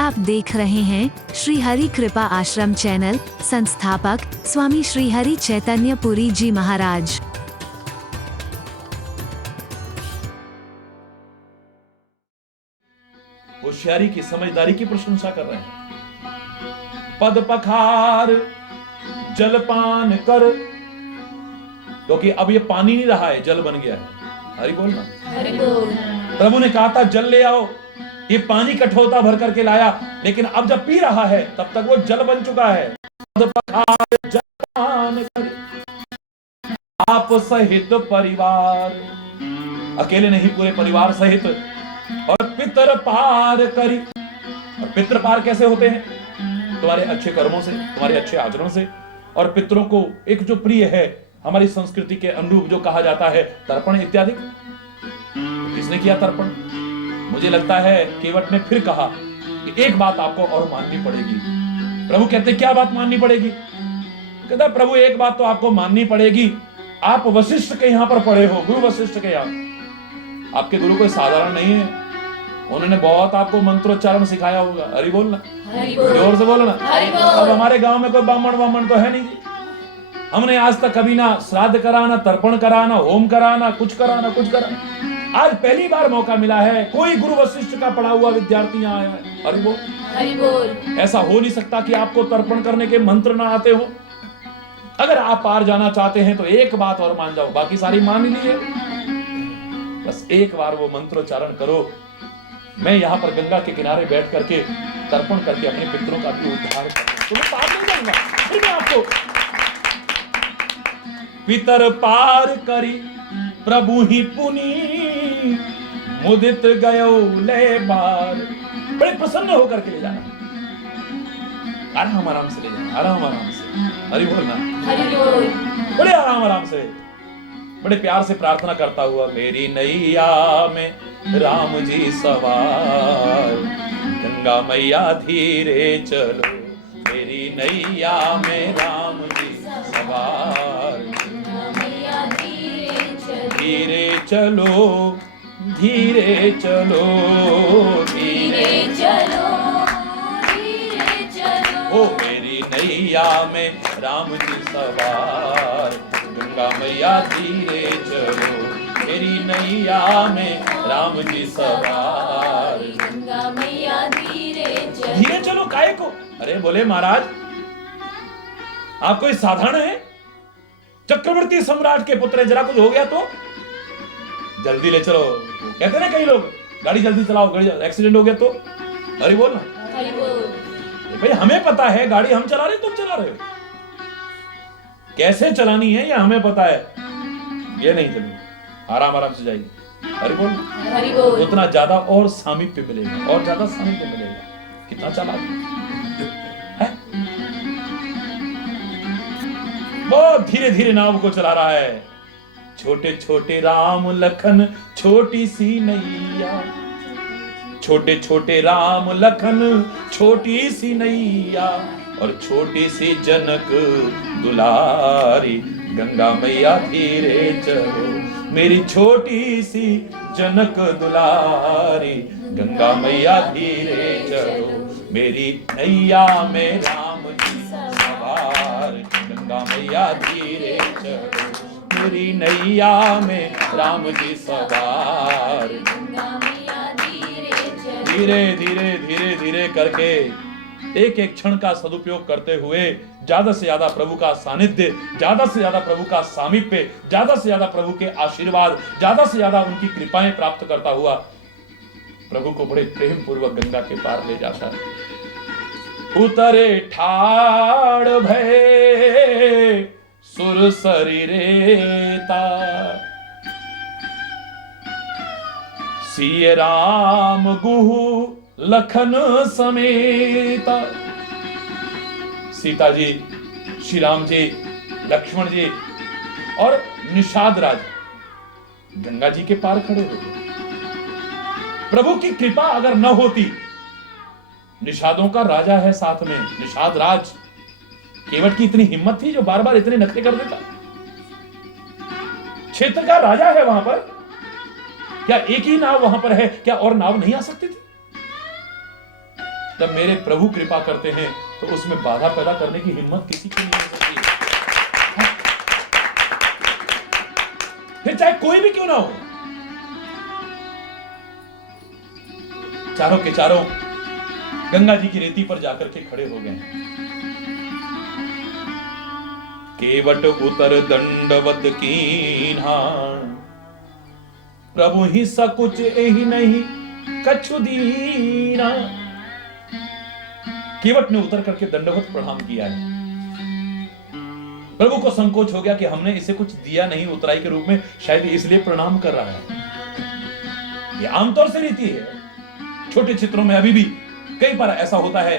आप देख रहे हैं श्री हरि कृपा आश्रम चैनल। संस्थापक स्वामी श्री हरि चैतन्य पुरी जी महाराज। होशियारी की, समझदारी की प्रशंसा कर रहे हैं। पद पखार जलपान कर, क्योंकि अब ये पानी नहीं रहा है, जल बन गया है। हरि बोल ना, हरि बोल। प्रभु ने कहा था जल ले आओ, ये पानी कठोता भर करके लाया, लेकिन अब जब पी रहा है तब तक वो जल बन चुका है। पद पखार जलपान कर, आप सहित परिवार, अकेले नहीं पूरे परिवार सहित, और पितर पार करी। और पितर पार कैसे होते हैं? तुम्हारे अच्छे कर्मों से, तुम्हारे अच्छे आचरण से। और पितरों को एक जो प्रिय है हमारी संस्कृति के अनुरूप जो कहा जाता है तर्पण इत्यादि। किसने किया तर्पण? मुझे लगता है केवट ने फिर कहा कि एक बात आपको और माननी पड़ेगी। प्रभु कहते क्या बात माननी पड़ेगी? कहता प्रभु एक बात तो आपको माननी पड़ेगी, आप वशिष्ठ के यहां पर पढ़े हो, गुरु वशिष्ठ के यहां। आपके गुरु कोई साधारण नहीं है, उन्होंने बहुत आपको मंत्रोच्चारण सिखाया होगा। हरि बोल ना, जोर से बोलो ना। अब हमारे गांव में कोई बामण तो है नहीं जी। हमने आज तक कभी ना श्राद्ध कराना, तर्पण कराना, होम कराना, कुछ कराना। आज पहली बार मौका मिला है, कोई गुरु वशिष्ठ का पढ़ा हुआ विद्यार्थी यहाँ आया है। हरि बोल, हरि बोल। ऐसा हो नहीं सकता कि आपको तर्पण करने के मंत्र ना आते हो। अगर आप पार जाना चाहते हैं तो एक बात और मान जाओ, बाकी सारी मान ही ली है। बस एक बार वो मंत्रोच्चारण करो। मैं यहाँ पर गंगा के किनारे बैठ करके तर्पण करके अपने पितरों का भी उद्धार करूंगा, तो मैं पार नहीं जाऊंगा। फिर मैं आपको पितर पार करी प्रभु ही पुनी, मुदित गयो ले बार। बड़े प्रसन्न होकर के ले जाना, आराम से ले जाना, आराम से। हरि बोल ना, हरि बोल। बड़े आराम से, बड़े प्यार से प्रार्थना करता हुआ, मेरी नैया में राम जी सवार, गंगा मैया धीरे चलो, मेरी नैया में राम जी सवार, धीरे चलो, धीरे चलो, धीरे चलो, धीरे चलो। ओ मेरी नैया में राम जी सवार, गंगा मैया धीरे चलो, मेरी नैया में राम जी सवार, गंगा मैया धीरे चलो। धीरे चलो काहे को? अरे बोले महाराज आप कोई साधारण है? चक्रवर्ती सम्राट के पुत्र, जरा कुछ हो गया तो जल्दी ले चलो। कहते ना कई लोग, गाड़ी जल्दी चलाओ, गाड़ी एक्सीडेंट हो गया तो। अरे बोल ना, हरि बोल। भाई हमें पता है गाड़ी हम चला रहे, तुम चला रहे हो, कैसे चलानी है ये हमें पता है। ये नहीं चलेगी, आराम से जाइए। अरे बोल, हरि बोल। उतना ज्यादा और सामीप्य मिलेगा, और ज्यादा सामीप्य मिलेगा। कितना चला है, बहुत धीरे धीरे नाव को चला रहा है। छोटे छोटे राम लखन छोटी सी नैया, छोटे छोटे राम लखन छोटी सी नैया, और छोटी सी जनक दुलारी, गंगा मैया धीरे चलो, मेरी छोटी सी जनक दुलारी, गंगा मैया धीरे चलो, मेरी नैया में राम जी सवार, गंगा मैया धीरे चलो, मेरी नैया में राम जी सवार। धीरे धीरे धीरे धीरे करके एक एक क्षण का सदुपयोग करते हुए ज्यादा से ज्यादा प्रभु का सानिध्य, ज्यादा से ज्यादा प्रभु का सामीप्य, ज्यादा से ज्यादा प्रभु के आशीर्वाद, ज्यादा से ज्यादा उनकी कृपाएं प्राप्त करता हुआ प्रभु को बड़े प्रेम पूर्वक गंगा के पार ले जाता है। उतरे ठाड़ भय सुर शरीरेता, सिय राम गुहु लखन समेता। सीता जी, श्री राम जी, लक्ष्मण जी और निषाद राज गंगा जी के पार खड़े हो गए। प्रभु की कृपा अगर न होती, निषादों का राजा है साथ में, निषाद राज, केवट की इतनी हिम्मत थी जो बार बार इतने नखरे कर देता। क्षेत्र का राजा है वहां पर, क्या एक ही नाव वहां पर है? क्या और नाव नहीं आ सकती थी? जब मेरे प्रभु कृपा करते हैं तो उसमें बाधा पैदा करने की हिम्मत किसी की नहीं हो सकती। फिर चाहे कोई भी क्यों ना हो। चारों के चारों गंगा जी की रेती पर जाकर के खड़े हो गए। केवट उतर दंडवत कीन्हा, प्रभु ही सकुच एहि नहीं कछु दीना। केवट ने उतर करके दंडवत प्रणाम किया है। प्रभु को संकोच हो गया कि हमने इसे कुछ दिया नहीं उतराई के रूप में, शायद इसलिए प्रणाम कर रहा है। ये आमतौर से रीति है। छोटे चित्रों में अभी भी कई बार ऐसा होता है,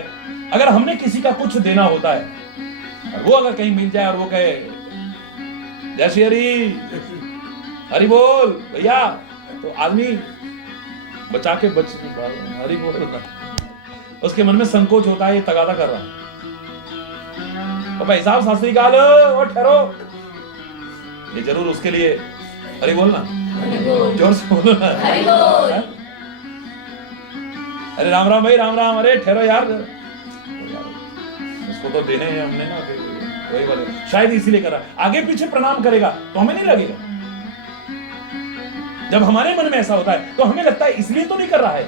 अगर हमने किसी का कुछ देना होता है और वो अगर कहीं मिल जाए और वो कहे जय श्री हरि, हरि बोल भैया, तो आदमी बचा के हरि बोल, उसके मन में संकोच होता है, ये तगादा कर रहा है। भाई साहब शास्त्री काल और ठहरो, ये जरूर उसके लिए हरि बोलना, जोर से बोलो ना, हरि बोल। अरे राम राम भाई, राम राम, अरे ठहरो यार, उसको तो देने हैं हमने ना, वही बोले शायद इसीलिए करा। आगे पीछे प्रणाम करेगा तो हमें नहीं लगेगा। जब हमारे मन में ऐसा होता है तो हमें लगता है इसलिए तो नहीं कर रहा है।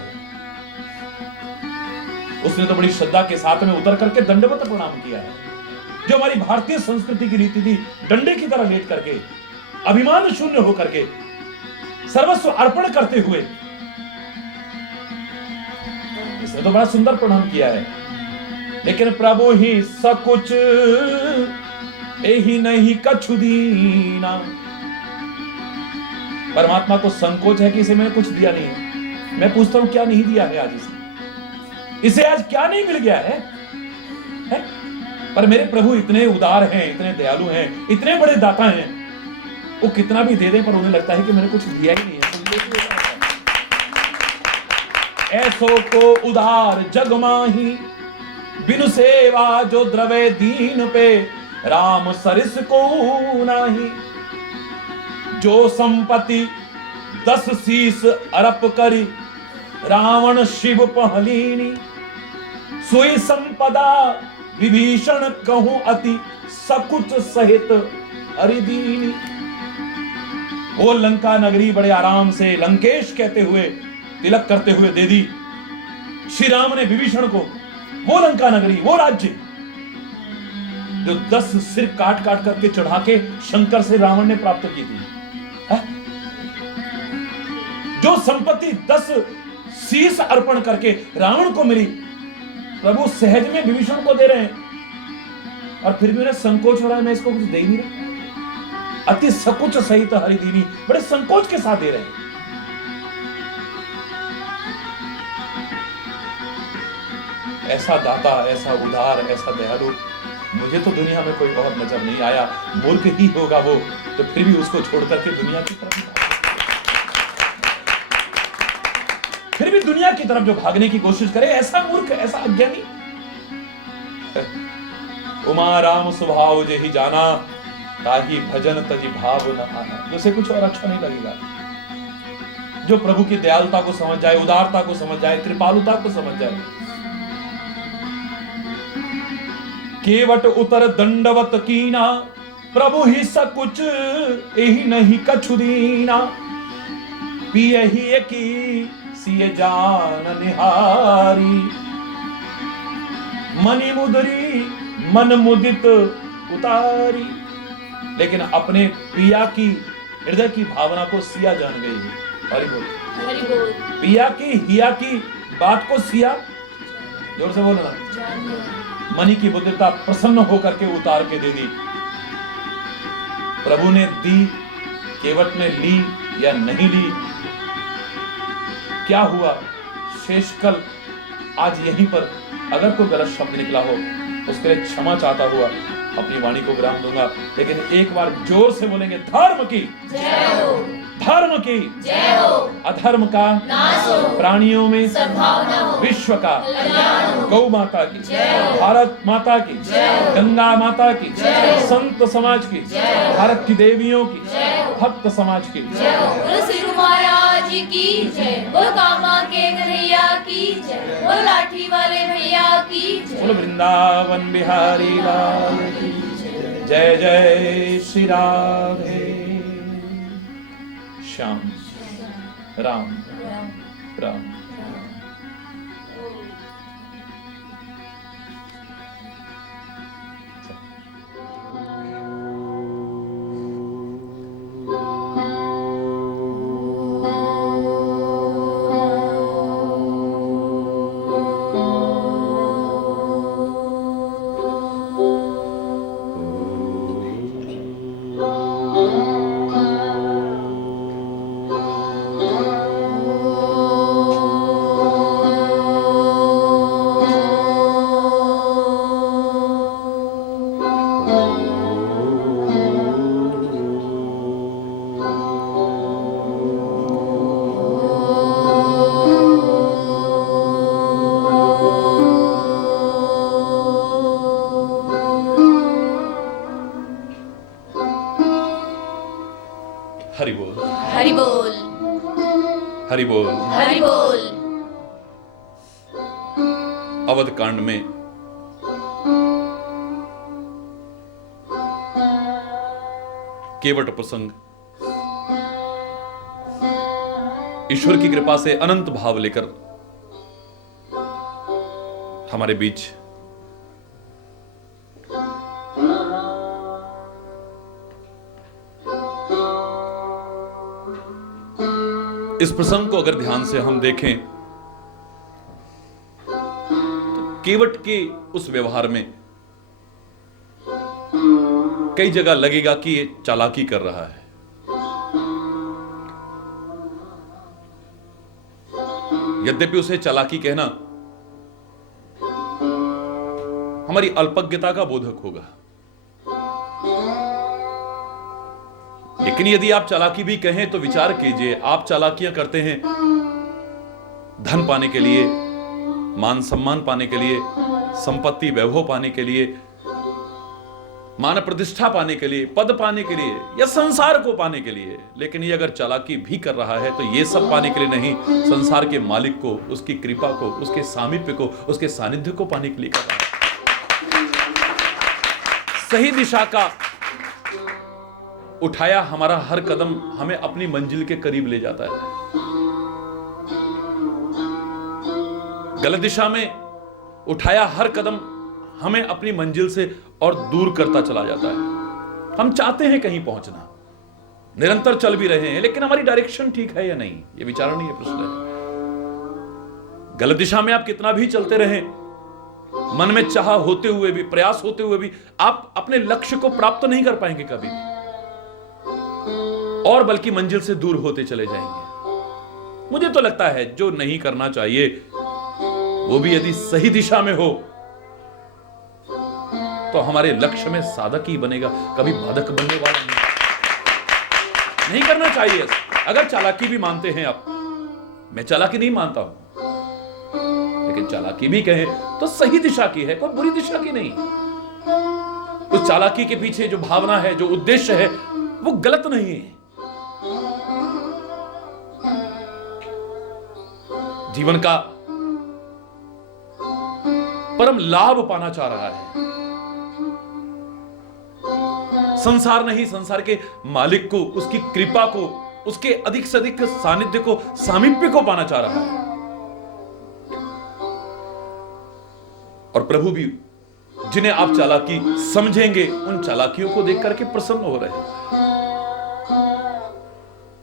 उसने तो बड़ी श्रद्धा के साथ में उतर करके दंडवत प्रणाम किया है। जो हमारी भारतीय संस्कृति की रीति थी, डंडे की तरह लेट करके, अभिमान शून्य होकर के, सर्वस्व अर्पण करते हुए, इसने तो बड़ा सुंदर प्रणाम किया है। लेकिन प्रभु ही सकुच एहि नहीं कछु दीना। परमात्मा को संकोच है कि इसे मैंने कुछ दिया नहीं है। मैं पूछता हूं क्या नहीं दिया है आज इसे आज क्या नहीं मिल गया है? पर मेरे प्रभु इतने उदार हैं, इतने दयालु हैं, इतने बड़े दाता हैं, वो कितना भी दे दें पर उन्हें लगता है कि मैंने कुछ दिया ही नहीं है। ऐसो को उदार जग माही, बिनु सेवा जो द्रवे दीन पे, राम सरिस को नाही। जो संपत्ति 10 शीस अरप करी, रावण शिव पहलीनी। सोई संपदा विभीषण कहूं अति, सकुच सहित हरिदीनी। वो लंका नगरी बड़े आराम से लंकेश कहते हुए, तिलक करते हुए दे दी श्री राम ने विभीषण को। वो लंका नगरी, वो राज्य जो 10 सिर काट काट करके चढ़ा के शंकर से रावण ने प्राप्त की थी, है? जो संपत्ति 10 शीस अर्पण करके रावण को मिली, प्रभु सहज में विभीषण को दे रहे हैं। और फिर भी उन्हें संकोच हो रहा है, मैं इसको कुछ दे ही नहीं रहा। अति सकुच सहित हरिदीनी, बड़े संकोच के साथ दे रहे हैं। ऐसा दाता, ऐसा उदार, ऐसा दयालु मुझे तो दुनिया में कोई और नजर नहीं आया। मूर्ख ही होगा वो, तो फिर भी उसको छोड़ करके दुनिया की तरफ, फिर भी दुनिया की तरफ जो भागने की कोशिश करे, ऐसा मूर्ख, ऐसा अज्ञानी। उमा राम स्वभाव जे ही जाना, ताही भजन तजी भाव न आना। उसे कुछ और अच्छा नहीं लगेगा। जो प्रभु की दयालुता को समझ जाए, उदारता को समझ जाए, कृपालुता को समझ जाए। केवट उतर दंडवत कीना, प्रभु ही सकुच एहि नहीं कछु दीना। पिय ही की सिय जान निहारी, मनि मुदरी मन मुदित उतारी। लेकिन अपने पिया की हृदय की भावना को सिया जान गई। हरि बोल, हरि बोल। पिया की हिया की बात को सिया, जोर से बोलना, मनी की बुद्धिता प्रसन्न होकर के उतार के दे दी। प्रभु ने दी, केवट ने ली या नहीं ली, क्या हुआ? शेषकल आज यहीं पर अगर कोई गलत शब्द निकला हो उसके लिए क्षमा चाहता हुआ अपनी वाणी को विराम दूंगा। लेकिन एक बार जोर से बोलेंगे, धर्म की जय हो, धर्म की जय हो, अधर्म का नाश हो, प्राणियों में सद्भावना हो, विश्व का कल्याण हो, गौ माता की जय हो, भारत माता की जय हो, गंगा माता की जय हो, संत समाज की जय हो, भारत की देवियों की जय हो, भक्त समाज की जय हो। बोलो सिर महाराज की जय, बोलो कामा के कन्हैया की जय, बोलो लाठी वाले भैया बोलो वृंदावन बिहारी लाल की जय जय श्री राधे श्याम राम राम। हरि बोल हरि बोल हरि बोल। हरि बोल। अवध कांड में केवट प्रसंग ईश्वर की कृपा से अनंत भाव लेकर हमारे बीच इस प्रसंग को अगर ध्यान से हम देखें तो केवट के उस व्यवहार में कई जगह लगेगा कि ये चालाकी कर रहा है, यद्यपि उसे चालाकी कहना हमारी अल्पज्ञता का बोधक होगा। लेकिन यदि आप चालाकी भी कहें तो विचार कीजिए, आप चालाकियां करते हैं धन पाने के लिए, मान सम्मान पाने के लिए, संपत्ति वैभव पाने के लिए, मान प्रतिष्ठा पाने के लिए, पद पाने के लिए या संसार को पाने के लिए। लेकिन ये अगर चालाकी भी कर रहा है तो ये सब पाने के लिए नहीं, संसार के मालिक को, उसकी कृपा को, उसके सामीप्य को, उसके सानिध्य को पाने के लिए कर रहा है। सही दिशा का उठाया हमारा हर कदम हमें अपनी मंजिल के करीब ले जाता है। गलत दिशा में उठाया हर कदम हमें अपनी मंजिल से और दूर करता चला जाता है। हम चाहते हैं कहीं पहुंचना, निरंतर चल भी रहे हैं, लेकिन हमारी डायरेक्शन ठीक है या नहीं, यह विचारणीय प्रश्न है। गलत दिशा में आप कितना भी चलते रहें, मन में चाह होते हुए भी, प्रयास होते हुए भी आप अपने लक्ष्य को प्राप्त नहीं कर पाएंगे कभी भी, और बल्कि मंजिल से दूर होते चले जाएंगे। मुझे तो लगता है जो नहीं करना चाहिए वो भी यदि सही दिशा में हो तो हमारे लक्ष्य में साधक ही बनेगा, कभी बाधक बनने वाला नहीं करना चाहिए। अगर चालाकी भी मानते हैं आप, मैं चालाकी नहीं मानता हूं, लेकिन चालाकी भी कहें तो सही दिशा की है, कोई बुरी दिशा की नहीं। उस चालाकी के पीछे जो भावना है, जो उद्देश्य है, वो गलत नहीं है। जीवन का परम लाभ पाना चाह रहा है, संसार नहीं, संसार के मालिक को, उसकी कृपा को, उसके अधिक से अधिक सानिध्य को, सामीप्य को पाना चाह रहा है। और प्रभु भी जिन्हें आप चालाकी समझेंगे, उन चालाकियों को देख करके प्रसन्न हो रहे हैं।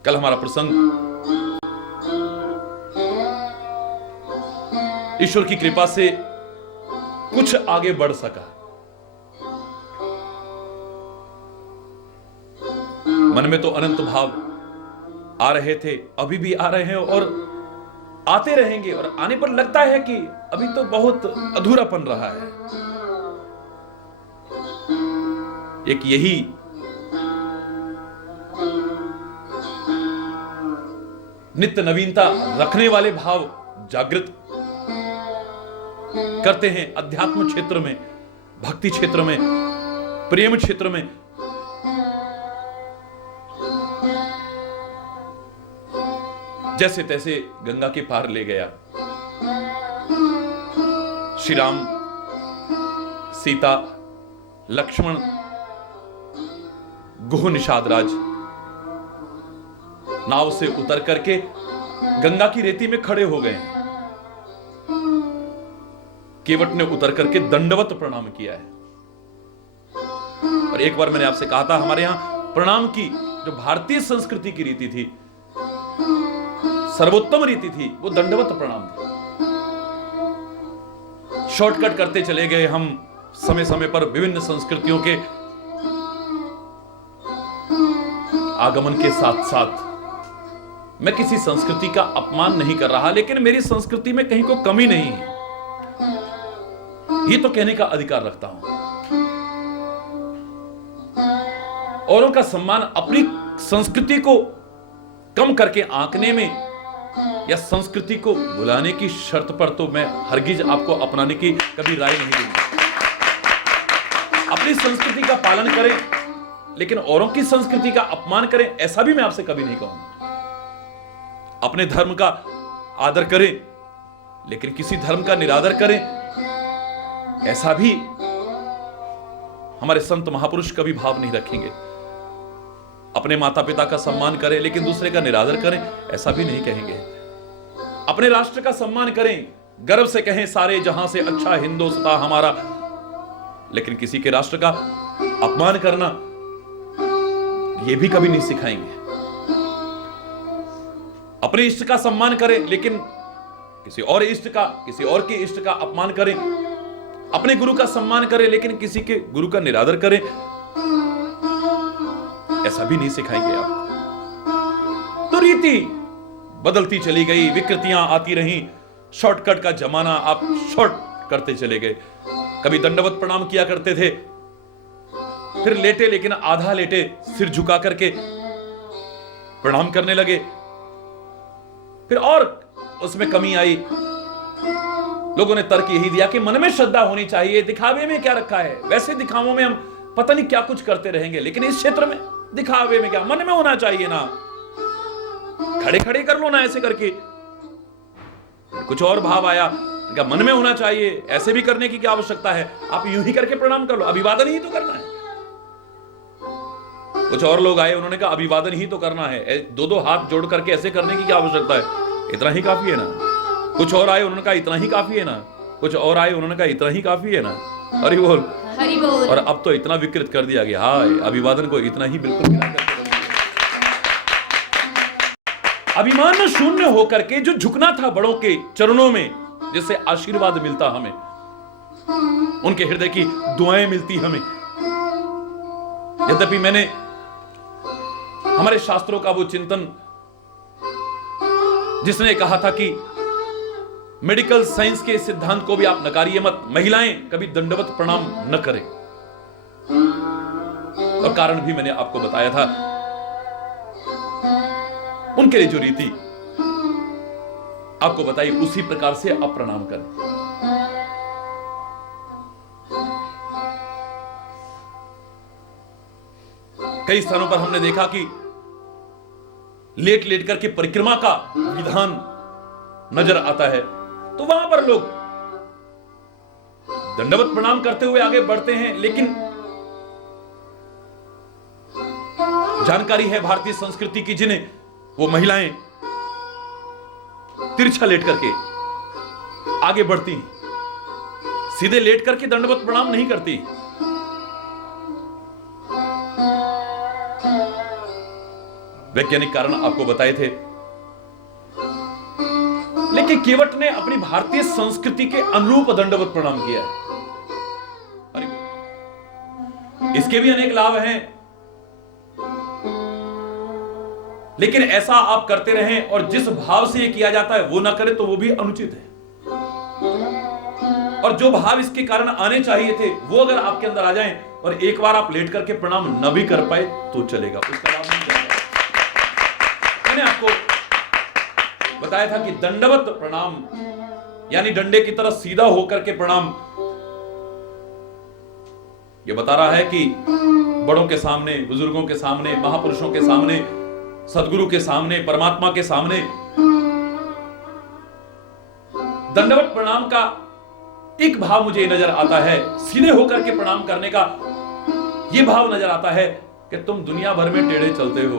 कल हमारा प्रसंग ईश्वर की कृपा से कुछ आगे बढ़ सका। मन में तो अनंत भाव आ रहे थे, अभी भी आ रहे हैं और आते रहेंगे, और आने पर लगता है कि अभी तो बहुत अधूरापन रहा है। एक यही नित्य नवीनता रखने वाले भाव जागृत करते हैं अध्यात्म क्षेत्र में, भक्ति क्षेत्र में, प्रेम क्षेत्र में। जैसे तैसे गंगा के पार ले गया। श्री राम सीता, लक्ष्मण, गुह निषादराज नाव से उतर करके गंगा की रेती में खड़े हो गए। केवट ने उतर करके दंडवत प्रणाम किया है। और एक बार मैंने आपसे कहा था, हमारे यहां प्रणाम की जो भारतीय संस्कृति की रीति थी, सर्वोत्तम रीति थी, वो दंडवत प्रणाम थी। शॉर्टकट करते चले गए हम समय समय पर विभिन्न संस्कृतियों के आगमन के साथ साथ। मैं किसी संस्कृति का अपमान नहीं कर रहा, लेकिन मेरी संस्कृति में कहीं कोई कमी नहीं है, ये तो कहने का अधिकार रखता हूं। औरों का सम्मान अपनी संस्कृति को कम करके आंकने में या संस्कृति को बुलाने की शर्त पर तो मैं हरगिज आपको अपनाने की कभी राय नहीं दूंगा। अपनी संस्कृति का पालन करें, लेकिन औरों की संस्कृति का अपमान करें, ऐसा भी मैं आपसे कभी नहीं कहूंगा। अपने धर्म का आदर करें, लेकिन किसी धर्म का निरादर करें, ऐसा भी हमारे संत महापुरुष कभी भाव नहीं रखेंगे। अपने माता पिता का सम्मान करें, लेकिन दूसरे का निरादर करें, ऐसा भी नहीं कहेंगे। अपने राष्ट्र का सम्मान करें, गर्व से कहें सारे जहां से अच्छा हिंदुस्तान हमारा, लेकिन किसी के राष्ट्र का अपमान करना, यह भी कभी नहीं सिखाएंगे। अपने इष्ट का सम्मान करें, लेकिन किसी और इष्ट का, किसी और के इष्ट का अपमान करें। अपने गुरु का सम्मान करें, लेकिन किसी के गुरु का निरादर करें, ऐसा भी नहीं सिखाएंगे आप। तो रीति बदलती चली गई, विकृतियां आती रहीं, शॉर्टकट का जमाना, आप शॉर्ट करते चले गए। कभी दंडवत प्रणाम किया करते थे, फिर लेटे लेकिन आधा लेटे सिर झुका करके प्रणाम करने लगे। फिर और उसमें कमी आई। लोगों ने तर्क यही दिया कि मन में श्रद्धा होनी चाहिए, दिखावे में क्या रखा है। वैसे दिखावों में हम पता नहीं क्या कुछ करते रहेंगे, लेकिन इस क्षेत्र में दिखावे में क्या, मन में होना चाहिए ना। खड़े खड़े कर लो ना ऐसे करके। कुछ और भाव आया, क्या मन में होना चाहिए, ऐसे भी करने की क्या आवश्यकता है, आप यूं ही करके प्रणाम कर लो, अभिवादन ही तो करना है। कुछ और लोग आए, उन्होंने कहा अभिवादन ही तो करना है, दो दो हाथ जोड़ करके ऐसे करने की क्या आवश्यकता है, इतना ही काफी है ना। कुछ और आए, उन्होंने कहा इतना ही काफी है ना। कुछ और आए, उन्होंने कहा इतना ही काफी है ना। हरि बोल, हरि बोल। और अब तो इतना विकृत कर दिया गया, हाँ अभिवादन को इतना ही बिल्कुल गिरा करके। अभिमान शून्य होकर के जो झुकना था बड़ों के चरणों में, जिससे आशीर्वाद मिलता हमें, उनके हृदय की दुआएं मिलती हमें। यद्यपि मैंने हमारे शास्त्रों का वो चिंतन, जिसने कहा था कि मेडिकल साइंस के सिद्धांत को भी आप नकारिए मत, महिलाएं कभी दंडवत प्रणाम न करें, और कारण भी मैंने आपको बताया था। उनके लिए जो रीति आपको बताई, उसी प्रकार से आप प्रणाम करें। कई स्थानों पर हमने देखा कि लेट लेट करके परिक्रमा का विधान नजर आता है, तो वहां पर लोग दंडवत प्रणाम करते हुए आगे बढ़ते हैं, लेकिन जानकारी है भारतीय संस्कृति की, जिन्हें वो महिलाएं तिरछा लेट करके आगे बढ़ती हैं, सीधे लेट करके दंडवत प्रणाम नहीं करती। वैज्ञानिक कारण आपको बताए थे, लेकिन केवट ने अपनी भारतीय संस्कृति के अनुरूप दंडवत प्रणाम किया है। इसके भी अनेक लाभ हैं, लेकिन ऐसा आप करते रहें और जिस भाव से यह किया जाता है वो ना करें तो वो भी अनुचित है। और जो भाव इसके कारण आने चाहिए थे वो अगर आपके अंदर आ जाएं और एक बार आप लेट करके प्रणाम न भी कर पाए तो चलेगा, उसका लाभ नहीं चलेगा। मैंने आपको बताया था कि दंडवत प्रणाम यानी डंडे की तरह सीधा होकर के प्रणाम, यह बता रहा है कि बड़ों के सामने, बुजुर्गों के सामने, महापुरुषों के सामने, सदगुरु के सामने, परमात्मा के सामने दंडवत प्रणाम का एक भाव मुझे नजर आता है सीधे होकर के प्रणाम करने का, यह भाव नजर आता है कि तुम दुनिया भर में टेढ़े चलते हो,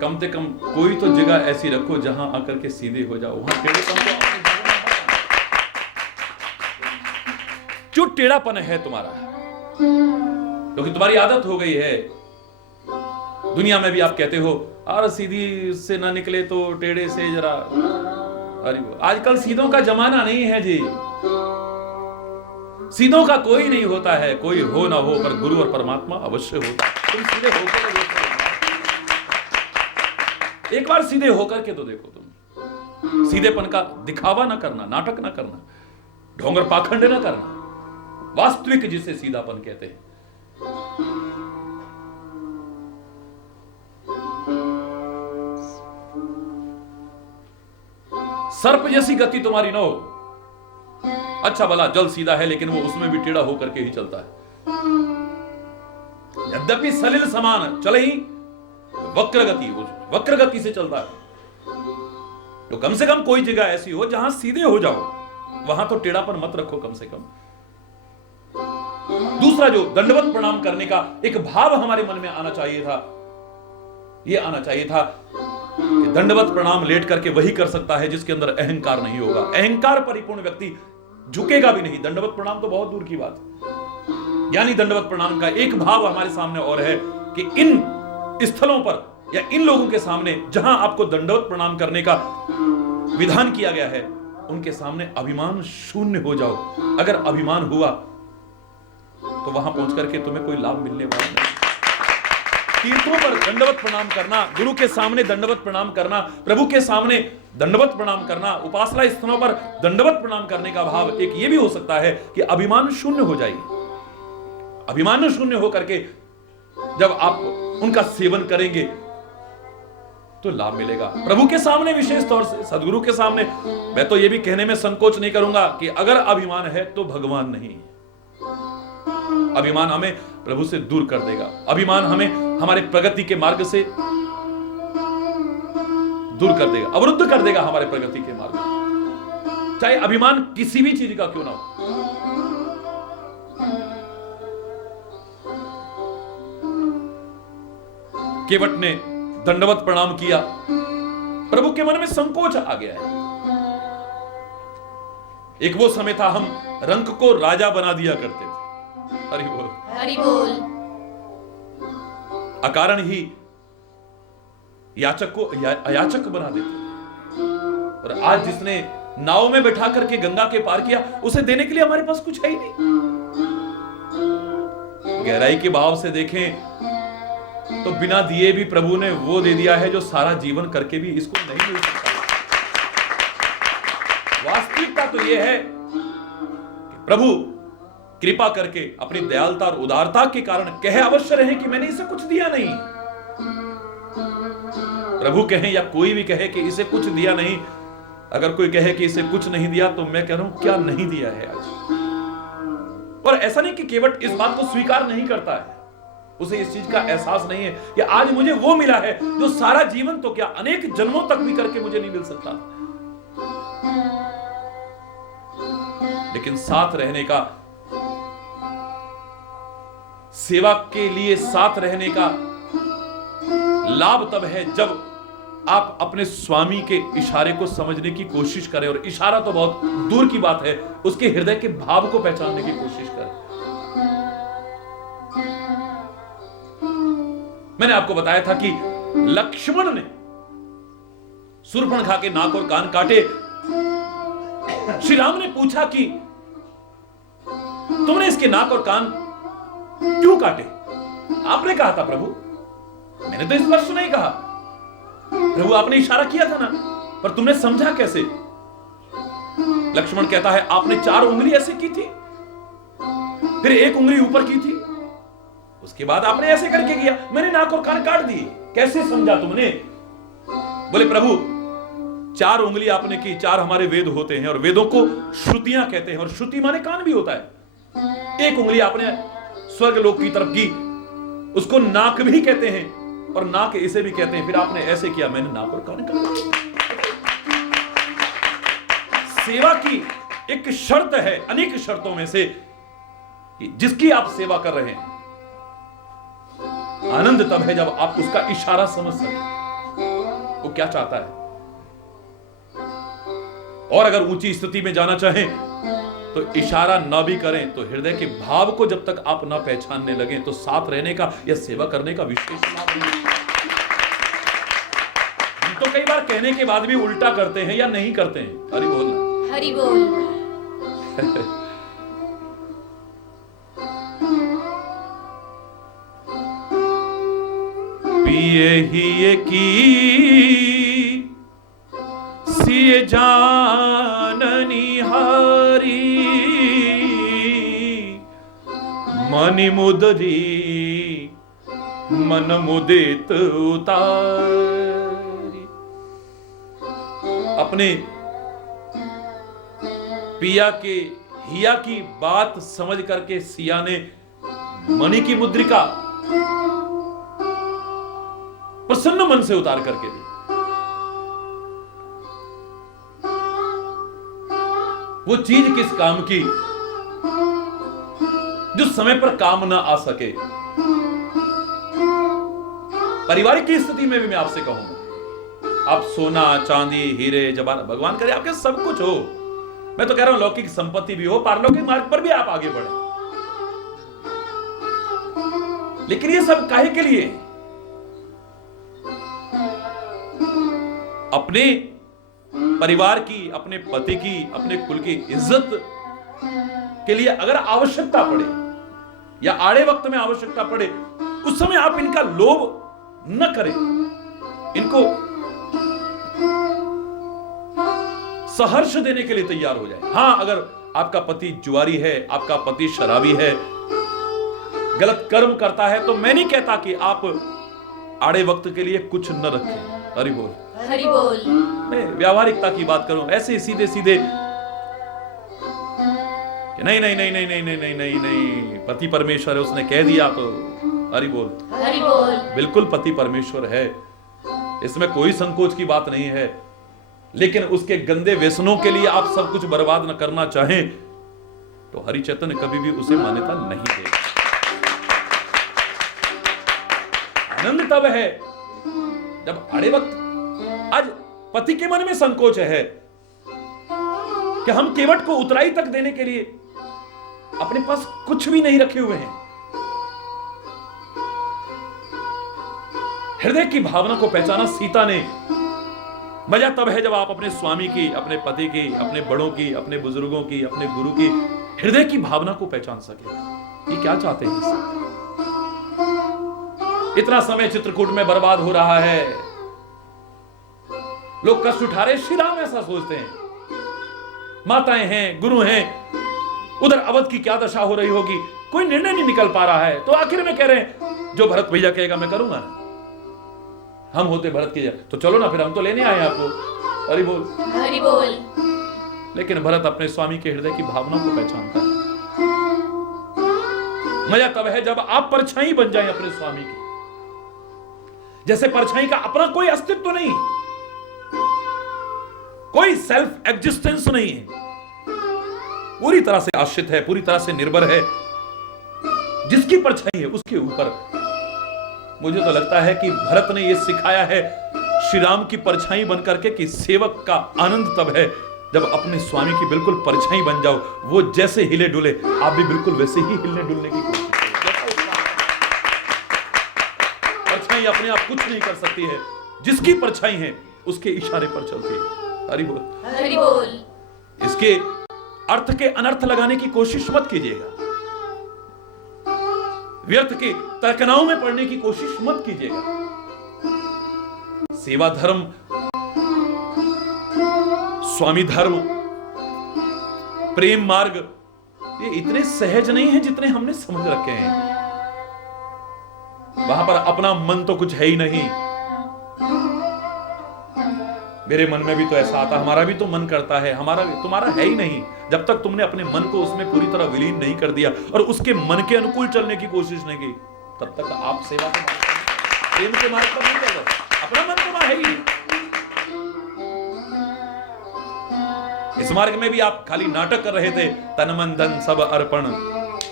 कम से कम कोई तो जगह ऐसी रखो जहां आकर के सीधे हो जाओ। वहां टेढ़ेपन को अपने जीवन में मत आना। जो टेढ़ापन है तुम्हारा, क्योंकि तुम्हारी आदत हो गई है, दुनिया में भी आप कहते हो और सीधी से ना निकले तो टेढ़े से जरा, अरे आजकल सीधों का जमाना नहीं है जी, सीधों का कोई नहीं होता है, कोई हो ना हो पर गुरु और परमात्मा अवश्य होता है। तुम सीधे होकर देखो, एक बार सीधे होकर के तो देखो, तुम सीधेपन का दिखावा ना करना, नाटक ना करना, ढोंगर पाखंड ना करना, वास्तविक जिसे सीधापन कहते हैं। सर्प जैसी गति तुम्हारी न हो, अच्छा भला जल सीधा है लेकिन वो उसमें भी टेढ़ा होकर के ही चलता है। यद्यपि सलिल समान चले ही वक्र गति से चलता है, तो कम से कम कोई जगह ऐसी हो जहां सीधे हो जाओ, वहां तो टेढ़ापन मत रखो कम से कम। दूसरा जो दंडवत प्रणाम करने का एक भाव हमारे मन में आना चाहिए था, यह आना चाहिए था कि दंडवत प्रणाम लेट करके वही कर सकता है जिसके अंदर अहंकार नहीं होगा। अहंकार परिपूर्ण व्यक्ति झुकेगा भी नहीं, दंडवत प्रणाम तो बहुत दूर की बात है। यानी दंडवत प्रणाम का एक भाव हमारे सामने और है कि इन स्थलों पर या इन लोगों के सामने जहां आपको दंडवत प्रणाम करने का विधान किया गया है, उनके सामने अभिमान शून्य हो जाओ। अगर अभिमान हुआ तो वहां पहुंच करके तुम्हें कोई लाभ मिलने वाला नहीं। तीर्थों पर दंडवत प्रणाम करना, गुरु के सामने दंडवत प्रणाम करना, प्रभु के सामने दंडवत प्रणाम करना, उपासना स्थलों पर दंडवत प्रणाम करने का भाव एक ये भी हो सकता है कि अभिमान शून्य हो जाएगी। अभिमान शून्य होकर के जब आप उनका सेवन करेंगे तो लाभ मिलेगा। प्रभु के सामने विशेष तौर से सदगुरु के सामने मैं तो ये भी कहने में संकोच नहीं करूंगा कि अगर अभिमान है तो भगवान नहीं। अभिमान हमें प्रभु से दूर कर देगा, अभिमान हमें हमारे प्रगति के मार्ग से दूर कर देगा, अवरुद्ध कर देगा हमारे प्रगति के मार्ग, चाहे अभिमान किसी भी चीज का क्यों ना हो। केवट ने दंडवत प्रणाम किया, प्रभु के मन में संकोच आ गया है। एक वो समय था हम रंक को राजा बना दिया करते थे, हरि बोल हरि बोल, अकारण ही याचक को अयाचक बना देते। और आज जिसने नाव में बैठा करके गंगा के पार किया, उसे देने के लिए हमारे पास कुछ है ही नहीं। गहराई के भाव से देखें तो बिना दिए भी प्रभु ने वो दे दिया है जो सारा जीवन करके भी इसको नहीं मिल सकता। वास्तविकता तो यह है कि प्रभु कृपा करके अपनी दयालुता और उदारता के कारण कहे अवश्य रहे कि मैंने इसे कुछ दिया नहीं। प्रभु कहें या कोई भी कहे कि इसे कुछ दिया नहीं, अगर कोई कहे कि इसे कुछ नहीं दिया तो मैं कह रहा हूं क्या नहीं दिया है आज। और ऐसा नहीं कि केवट इस बात को स्वीकार नहीं करता है, उसे इस चीज का एहसास नहीं है कि आज मुझे वो मिला है जो सारा जीवन तो क्या अनेक जन्मों तक भी करके मुझे नहीं मिल सकता। लेकिन साथ रहने का, सेवा के लिए साथ रहने का लाभ तब है जब आप अपने स्वामी के इशारे को समझने की कोशिश करें, और इशारा तो बहुत दूर की बात है, उसके हृदय के भाव को पहचानने की कोशिश करें। मैंने आपको बताया था कि लक्ष्मण ने शूर्पणखा के नाक और कान काटे। श्री राम ने पूछा कि तुमने इसके नाक और कान क्यों काटे? आपने कहा था प्रभु, मैंने तो इस वर्ष नहीं कहा। प्रभु आपने इशारा किया था ना, पर तुमने समझा कैसे? लक्ष्मण कहता है आपने 4 उंगली ऐसे की थी, फिर 1 उंगली ऊपर की थी, उसके बाद आपने ऐसे करके किया, मैंने नाक और कान काट दिए। कैसे समझा तुमने? बोले प्रभु 4 उंगली आपने की, 4 हमारे वेद होते हैं और वेदों को श्रुतियां कहते हैं, और श्रुति माने कान भी होता है। 1 उंगली आपने स्वर्ग लोक की तरफ की, उसको नाक भी कहते हैं, और नाक इसे भी कहते हैं। फिर आपने ऐसे किया, मैंने नाक और कान काट दिए। सेवा की एक शर्त है अनेक शर्तों में से कि जिसकी आप सेवा कर रहे हैं। आनंद तब है जब आप उसका इशारा समझ सकें वो क्या चाहता है। और अगर ऊंची स्थिति में जाना चाहें तो इशारा ना भी करें तो हृदय के भाव को जब तक आप ना पहचानने लगे तो साथ रहने का या सेवा करने का विशेष लाभ नहीं। हम तो कई बार कहने के बाद भी उल्टा करते हैं या नहीं करते हैं। हरि बोल, हरि बोल। पिए ही की सिए जाननी हारी मनि मुदरी मन मुदित उतारी। अपने पिया के हिया की बात समझ करके सिया ने मणि की मुद्रिका प्रसन्न मन से उतार करके दी। वो चीज किस काम की जो समय पर काम ना आ सके। पारिवारिक की स्थिति में भी मैं आपसे कहूंगा, आप सोना चांदी हीरे जवाहरात भगवान करे आपके सब कुछ हो। मैं तो कह रहा हूं लौकिक संपत्ति भी हो, पारलौकिक मार्ग पर भी आप आगे बढ़े। लेकिन ये सब काहे के लिए? अपने परिवार की, अपने पति की, अपने कुल की इज्जत के लिए अगर आवश्यकता पड़े या आड़े वक्त में आवश्यकता पड़े उस समय आप इनका लोभ न करें, इनको सहर्ष देने के लिए तैयार हो जाए। हां, अगर आपका पति जुआरी है, आपका पति शराबी है, गलत कर्म करता है तो मैं नहीं कहता कि आप आड़े वक्त के लिए कुछ न रखें। हरि बोल, हरि बोल। मैं व्यावहारिकता की बात करूं, ऐसे सीधे सीधे नहीं नहीं नहीं नहीं नहीं नहीं नहीं नहीं नहीं पति परमेश्वर है उसने कह दिया तो हरि बोल, हरि बोल। बिल्कुल पति परमेश्वर है, इसमें कोई संकोच की बात नहीं है। लेकिन उसके गंदे व्यसनों के लिए आप सब कुछ बर्बाद न करना चाहें तो हरि चैतन्य कभी भी उसे मान्यता नहीं देगा। आनंद तब है जब आड़े वक्त, आज पति के मन में संकोच है कि हम केवट को उतराई तक देने के लिए अपने पास कुछ भी नहीं रखे हुए हैं। हृदय की भावना को पहचाना सीता ने। मजा तब है जब आप अपने स्वामी की, अपने पति की, अपने बड़ों की, अपने बुजुर्गों की, अपने गुरु की हृदय की भावना को पहचान सके। ये क्या चाहते हैं इससे? इतना समय चित्रकूट में बर्बाद हो रहा है, लोग कष्ट उठा रहे, श्री राम ऐसा सोचते हैं, माताएं हैं, गुरु हैं, उधर अवध की क्या दशा हो रही होगी, कोई निर्णय नहीं निकल पा रहा है। तो आखिर में कह रहे हैं जो भरत भैया कहेगा मैं करूंगा ना। हम होते भरत की जगह तो चलो ना, फिर हम तो लेने आए आपको। हरि बोल, हरि बोल। लेकिन भरत अपने स्वामी के हृदय की भावना को पहचानता है। मजा तब है जब आप परछाई बन जाएं अपने स्वामी की। जैसे परछाई का अपना कोई अस्तित्व नहीं, कोई सेल्फ एग्जिस्टेंस नहीं है, पूरी तरह से आश्रित है, पूरी तरह से निर्भर है। जिसकी परछाई है उसके ऊपर। मुझे तो लगता है कि भरत ने यह सिखाया है श्री राम की परछाई बनकर के कि सेवक का आनंद तब है जब अपने स्वामी की बिल्कुल परछाई बन जाओ। वो जैसे हिले डुले आप भी बिल्कुल वैसे ही हिलने डुलने की कोशिश करो। परछाई अपने आप कुछ नहीं कर सकती है, जिसकी परछाई है उसके इशारे पर चलती है। हरि बोल, हरि बोल। इसके अर्थ के अनर्थ लगाने की कोशिश मत कीजिएगा, व्यर्थ के तर्कनाओं में पड़ने की कोशिश मत कीजिएगा। सेवा धर्म, स्वामी धर्म, प्रेम मार्ग ये इतने सहज नहीं है जितने हमने समझ रखे हैं। वहां पर अपना मन तो कुछ है ही नहीं। मेरे मन में भी तो ऐसा आता, हमारा भी तो मन करता है, हमारा भी, तुम्हारा है ही नहीं। जब तक तुमने अपने मन को उसमें पूरी तरह विलीन नहीं कर दिया और उसके मन के अनुकूल चलने की कोशिश नहीं की, तब तक आप सेवा के मार्ग पर, प्रेम के मार्ग पर नहीं चल रहे। अपना मन तो वहां है ही। इस मार्ग में भी आप खाली नाटक कर रहे थे, तन मन धन सब अर्पण।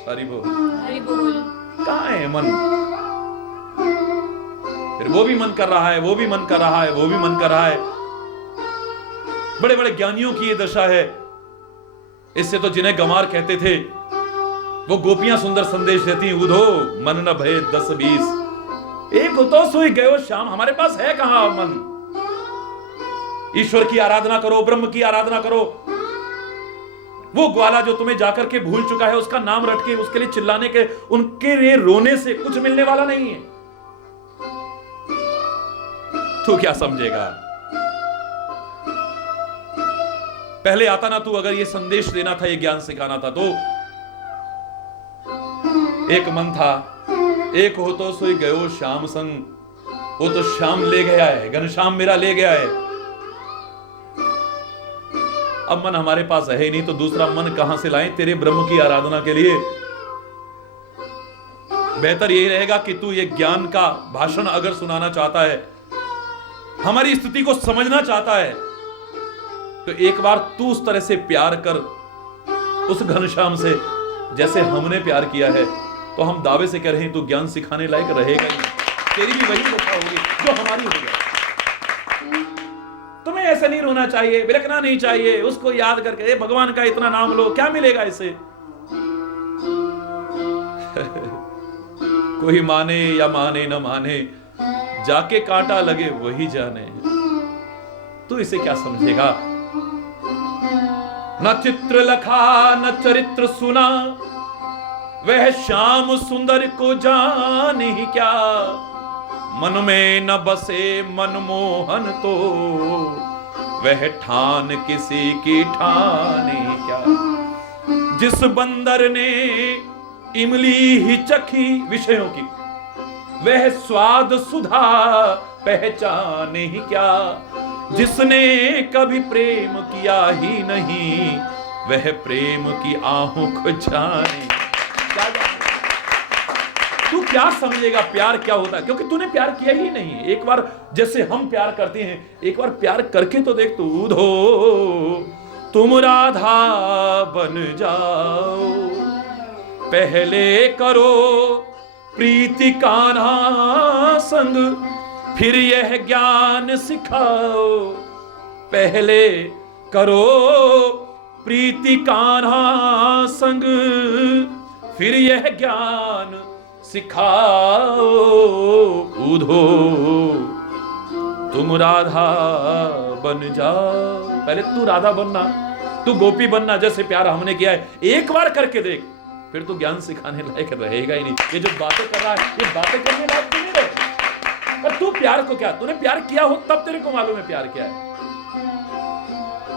हरि बोल, हरि बोल। कहाँ है मन? फिर वो भी मन कर रहा है, वो भी मन कर रहा है, वो भी मन कर रहा है। बड़े बड़े ज्ञानियों की ये दशा है। इससे तो जिन्हें गंवार कहते थे, वो गोपियां सुंदर संदेश देती, उधो मन न भय 10-20, एक हो तो सोई गयो श्याम। हमारे पास है कहां मन? ईश्वर की आराधना करो, ब्रह्म की आराधना करो। वो ग्वाला जो तुम्हें जाकर के भूल चुका है, उसका नाम रट के उसके लिए चिल्लाने के, उनके लिए रोने से कुछ मिलने वाला नहीं है। तू क्या समझेगा? पहले आता ना तू, अगर ये संदेश देना था, ये ज्ञान सिखाना था तो एक मन था, एक हो तो सोई गयो श्याम संग। वो तो श्याम ले गया है, घनश्याम मेरा ले गया है। अब मन हमारे पास है ही नहीं, तो दूसरा मन कहां से लाएं तेरे ब्रह्म की आराधना के लिए? बेहतर यही रहेगा कि तू ये ज्ञान का भाषण अगर सुनाना चाहता है, हमारी स्थिति को समझना चाहता है, तो एक बार तू उस तरह से प्यार कर उस घनश्याम से जैसे हमने प्यार किया है। तो हम दावे से कह रहे हैं तू ज्ञान सिखाने लायक रहेगा ही, तेरी भी वही दशा होगी जो हमारी होगी। तुम्हें ऐसे नहीं रोना चाहिए, बिलखना नहीं चाहिए, उसको याद करके भगवान का इतना नाम लो, क्या मिलेगा इससे? कोई माने या माने न माने, जाके कांटा लगे वही जाने। तू इसे क्या समझेगा? न चित्र लखा न चरित्र सुना, वह श्याम सुंदर को जाने ही क्या। मन में न बसे मनमोहन तो, वह ठान किसी की ठाने क्या। जिस बंदर ने इमली ही चखी विषयों की, वह स्वाद सुधा पहचाने ही क्या। जिसने कभी प्रेम किया ही नहीं, वह प्रेम की आहों को जाने। तू क्या समझेगा प्यार क्या होता है? क्योंकि तूने प्यार किया ही नहीं। एक बार जैसे हम प्यार करते हैं, एक बार प्यार करके तो देख। तू धो तुम राधा बन जाओ, पहले करो प्रीति कान्हा संग, फिर यह ज्ञान सिखाओ। पहले करो प्रीति कान्हा संग, फिर यह ज्ञान सिखाओ। उधो तुम राधा बन जाओ। पहले तू राधा बनना, तू गोपी बनना, जैसे प्यार हमने किया है। एक बार करके देख, फिर तू ज्ञान सिखाने लायक रहेगा ही नहीं। ये जो बातें कर रहा है, ये बातें करने लायक भी नहीं रहे। पर तू प्यार को क्या, तूने प्यार किया हो तब तेरे को मालूम है प्यार क्या है।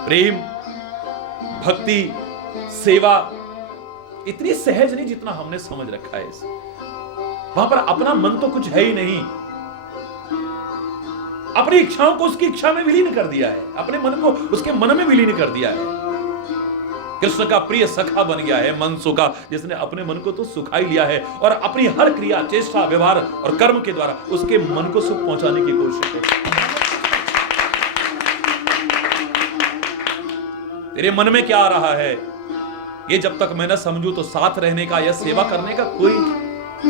प्रेम, भक्ति, सेवा इतनी सहज नहीं जितना हमने समझ रखा है इसे। वहां पर अपना मन तो कुछ है ही नहीं। अपनी इच्छाओं को उसकी इच्छा में विलीन कर दिया है, अपने मन को उसके मन में विलीन कर दिया है। कृष्ण का प्रिय सखा बन गया है मन सुखा, जिसने अपने मन को तो सुखा ही लिया है और अपनी हर क्रिया, चेष्टा, व्यवहार और कर्म के द्वारा उसके मन को सुख पहुंचाने की कोशिश है। तेरे मन में क्या आ रहा है, ये जब तक मैं न समझूं तो साथ रहने का या सेवा करने का कोई,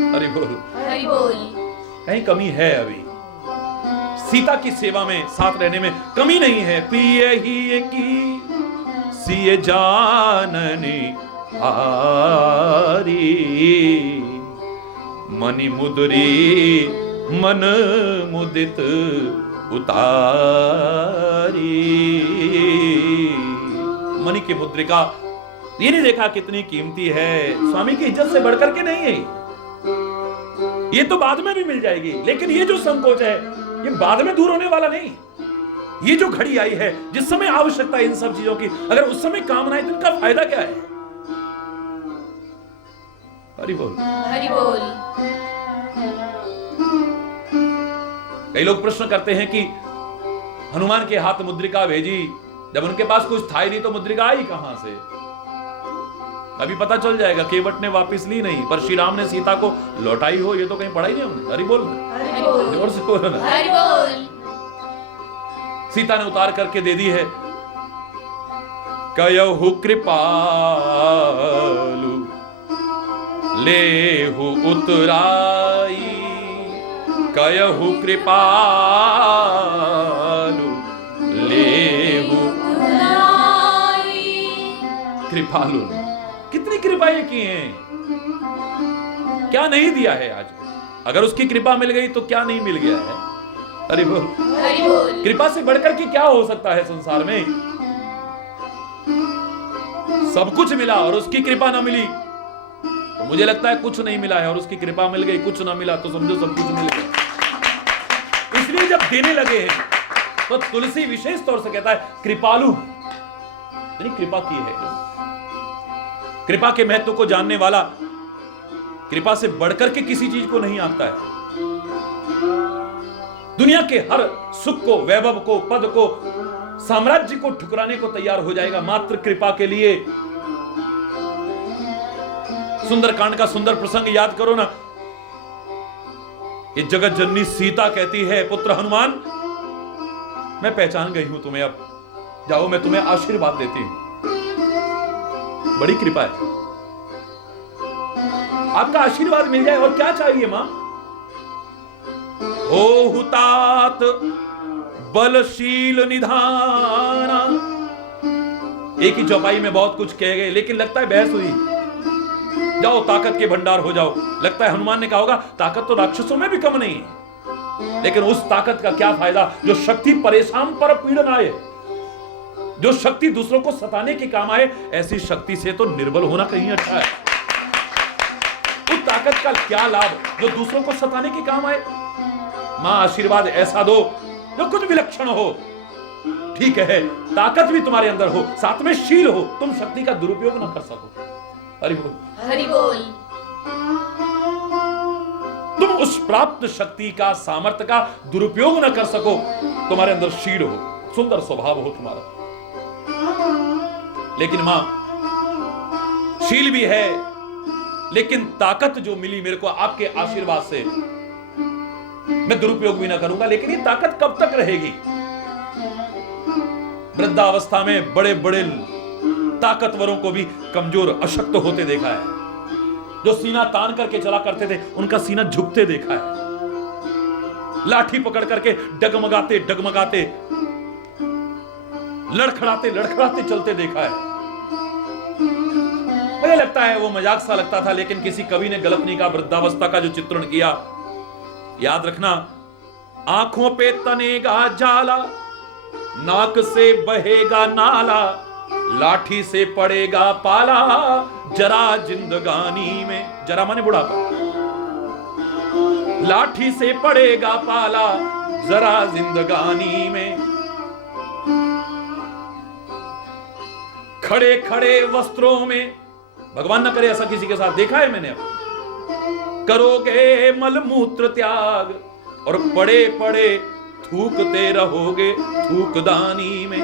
हरि बोल, हरि बोल, कहीं कमी है। अभी सीता की सेवा में, साथ रहने में कमी नहीं है। प्रिय ही की सिय जाननी हारी, मणि मुद्री मन मुदित उतारी। मणि की मुद्रिका ये नहीं देखा कितनी कीमती है, स्वामी की इज्जत से बढ़कर के नहीं है। ये तो बाद में भी मिल जाएगी, लेकिन ये जो संकोच है ये बाद में दूर होने वाला नहीं। ये जो घड़ी आई है, जिस समय आवश्यकता है इन सब चीजों की, अगर उस समय काम ना आए तो इनका फायदा क्या है। हरि बोल, हरि बोल। कई लोग प्रश्न करते हैं कि हनुमान के हाथ मुद्रिका भेजी, जब उनके पास कुछ था ही नहीं तो मुद्रिका आई कहां से। अभी पता चल जाएगा, केवट ने वापस ली नहीं, पर श्री राम ने सीता को लौटाई हो, ये तो कहीं पढ़ा ही नहीं हमने। हरि बोल, हरि बोल, जोर से बोलो ना। हरि बोल। सीता ने उतार करके दे दी है। कयहु कृपालु लेहु उतराई, कयहु कृपालु लेहु उतराई। कृपालु, कितनी कृपाएं की हैं, क्या नहीं दिया है आज। अगर उसकी कृपा मिल गई तो क्या नहीं मिल गया है। हरि बोल, हरि बोल। कृपा से बढ़कर के क्या हो सकता है संसार में। सब कुछ मिला और उसकी कृपा ना मिली तो मुझे लगता है कुछ नहीं मिला है, और उसकी कृपा मिल गई, कुछ ना मिला तो समझो सब कुछ मिल गया। इसलिए जब देने लगे हैं तो तुलसी विशेष तौर से कहता है कृपालु, यानी कृपा की है। कृपा के महत्व को जानने वाला कृपा से बढ़कर के किसी चीज को नहीं आंकता है। दुनिया के हर सुख को, वैभव को, पद को, साम्राज्य को ठुकराने को तैयार हो जाएगा मात्र कृपा के लिए। सुंदरकांड का सुंदर प्रसंग याद करो ना। ये जगत जननी सीता कहती है पुत्र हनुमान, मैं पहचान गई हूं तुम्हें, अब जाओ मैं तुम्हें आशीर्वाद देती हूं। बड़ी कृपा है, आपका आशीर्वाद मिल जाए और क्या चाहिए मां। हो हुतात बलशील निधाना। एक ही चौपाई में बहुत कुछ कह गए, लेकिन लगता है बहस हुई। जाओ ताकत के भंडार हो जाओ। लगता है हनुमान ने कहा होगा ताकत तो राक्षसों में भी कम नहीं है, लेकिन उस ताकत का क्या फायदा जो शक्ति परेशान पर पीड़न आए, जो शक्ति दूसरों को सताने के काम आए। ऐसी शक्ति से तो निर्बल होना कहीं अच्छा है। उस ताकत का क्या लाभ जो दूसरों को सताने के काम आए। मां आशीर्वाद ऐसा दो जो कुछ विलक्षण हो। ठीक है, ताकत भी तुम्हारे अंदर हो, साथ में शील हो, तुम शक्ति का दुरुपयोग ना कर सको। हरि बोल, हरि बोल। तुम उस प्राप्त शक्ति का, सामर्थ्य का दुरुपयोग ना कर सको। तुम्हारे अंदर शील हो, सुंदर स्वभाव हो तुम्हारा। लेकिन मां शील भी है, लेकिन ताकत जो मिली मेरे को आपके आशीर्वाद से, मैं दुरुपयोग भी ना करूंगा। लेकिन ये ताकत कब तक रहेगी। वृद्धावस्था में बड़े बड़े ताकतवरों को भी कमजोर, अशक्त होते देखा है। जो सीना तान करके चला करते थे उनका सीना झुकते देखा है। लाठी पकड़ करके डगमगाते डगमगाते, लड़खड़ाते लड़खड़ाते चलते देखा है। मुझे लगता है वो मजाक सा लगता था, लेकिन किसी कवि ने गलत नहीं कहा। वृद्धावस्था का जो चित्रण किया, याद रखना, आंखों पे तनेगा जाला, नाक से बहेगा नाला, लाठी से पड़ेगा पाला, जरा जिंदगानी में। जरा माने बुढ़ापा। लाठी से पड़ेगा पाला, जरा जिंदगानी में। खड़े खड़े वस्त्रों में, भगवान ना करे ऐसा किसी के साथ, देखा है मैंने। अब करोगे मलमूत्र त्याग और पड़े पड़े थूकते रहोगे थूकदानी में।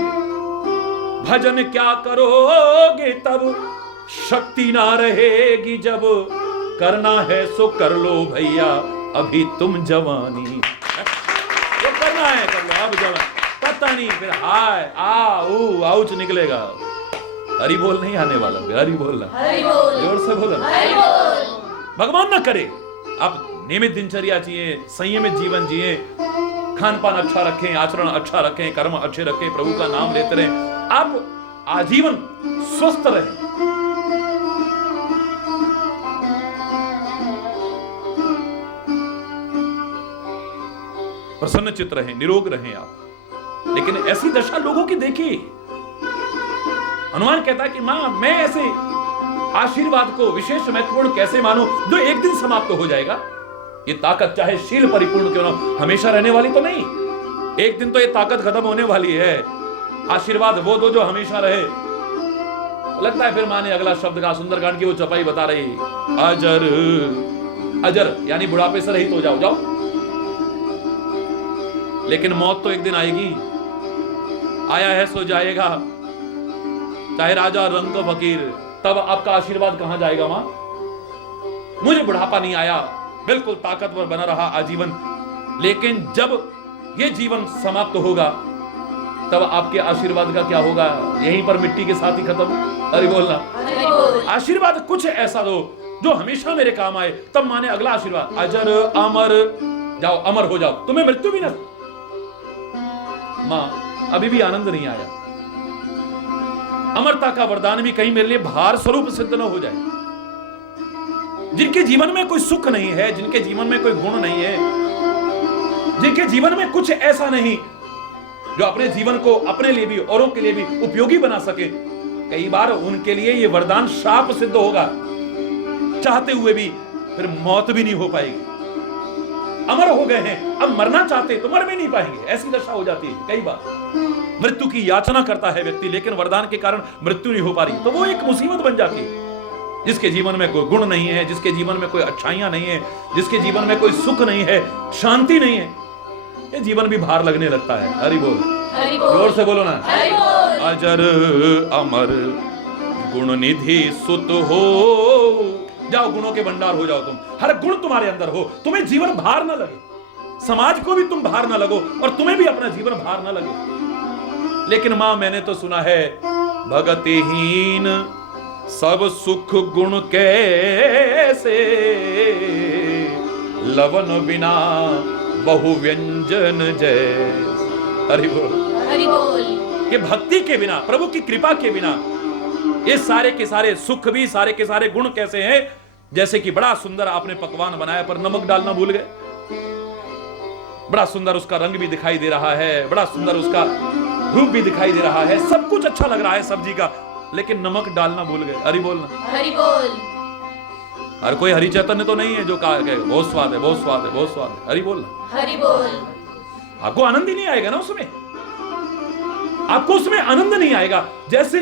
भजन क्या करोगे तब, शक्ति ना रहेगी जब, करना है सो कर लो भैया अभी तुम जवानी। जो करना है कर लो, अब जवान पता नहीं फिर हाय आउच निकलेगा। हरि बोल नहीं आने वाला, फिर हरि बोलना, हरि बोल। जोर से बोलना, हरि बोल। भगवान ना करे। आप नियमित दिनचर्या जिए, संयमित जीवन जिए, खान पान अच्छा रखें, आचरण अच्छा रखें, कर्म अच्छे रखें, प्रभु का नाम लेते रहें, आप आजीवन स्वस्थ रहें। प्रसन्न चित्त रहें, निरोग रहें आप। लेकिन ऐसी दशा लोगों की देखी। हनुमान कहता है कि मां मैं ऐसे आशीर्वाद को विशेष महत्वपूर्ण कैसे मानूं जो एक दिन समाप्त हो जाएगा। ये ताकत चाहे शील परिपूर्ण क्यों ना, हमेशा रहने वाली तो नहीं। एक दिन तो ये ताकत खत्म होने वाली है। आशीर्वाद वो दो जो हमेशा रहे। लगता है फिर मां ने अगला शब्द का, सुंदरकांड की वो चौपाई बता रही, अजर अजर यानी बुढ़ापे से रहित हो जाओ। जाओ, लेकिन मौत तो एक दिन आएगी। आया है सो जाएगा, चाहे राजा रंग को फकीर। तब आपका आशीर्वाद कहां जाएगा मां। मुझे बुढ़ापा नहीं आया, बिल्कुल ताकतवर बना रहा आजीवन, लेकिन जब यह जीवन समाप्त होगा तब आपके आशीर्वाद का क्या होगा? यहीं पर मिट्टी के साथ ही खत्म। अरे बोलना, हरि बोल। आशीर्वाद कुछ ऐसा दो जो हमेशा मेरे काम आए, तब माने अगला आशीर्वाद अजर अमर, जाओ अमर हो जाओ, तुम्हें मृत्यु भी न। मां अभी भी आनंद नहीं आया, अमरता का वरदान भी कहीं मेरे लिए भार स्वरूप सिद्ध न हो जाए। जिनके जीवन में कोई सुख नहीं है, जिनके जीवन में कोई गुण नहीं है, जिनके जीवन में कुछ ऐसा नहीं जो अपने जीवन को अपने लिए भी औरों के लिए भी उपयोगी बना सके, कई बार उनके लिए यह वरदान शाप सिद्ध होगा। चाहते हुए भी फिर मौत भी नहीं हो पाएगी। अमर हो गए हैं, अब मरना चाहते तो मर भी नहीं पाएंगे, ऐसी दशा हो जाती है। कई बार मृत्यु की याचना करता है व्यक्ति, लेकिन वरदान के कारण मृत्यु नहीं हो पा रही, तो वो एक मुसीबत बन जाती है। जिसके जीवन में कोई गुण नहीं है, जिसके जीवन में कोई अच्छाइयां नहीं है, जिसके जीवन में कोई सुख नहीं है, शांति नहीं है, ये जीवन भी भार लगने लगता है। हरि बोल, हरि बोल। जोर से बोलो ना। हरि बोल। अजर अमर गुण निधि सुत हो, जाओ गुणों के भंडार हो जाओ तुम, हर गुण तुम्हारे अंदर हो, तुम्हें जीवन भार ना लगे, समाज को भी तुम भार ना लगो और तुम्हें भी अपना जीवन भार ना लगे। लेकिन मां मैंने तो सुना है भगतिहीन सब सुख गुण कैसे, लवन बिना बहु व्यंजन जैसे। हरि बोल, हरि बोल। कि भक्ति के बिना, प्रभु की कृपा के बिना ये सारे के सारे सुख भी, सारे के सारे गुण कैसे हैं? जैसे कि बड़ा सुंदर आपने पकवान बनाया पर नमक डालना भूल गए। बड़ा सुंदर उसका रंग भी दिखाई दे रहा है, बड़ा सुंदर उसका रूप भी दिखाई दे रहा है, सब कुछ अच्छा लग रहा है सब्जी का, लेकिन नमक डालना भूल गए। हरि बोलना, हरि बोल। हर कोई हरि चैतन्य तो नहीं है जो कहा बहुत स्वाद है, बहुत स्वाद है, बहुत स्वाद है। हरि बोलना, हरि बोल। आपको आनंद ही नहीं आएगा ना उसमें, आपको उसमें आनंद नहीं आएगा। जैसे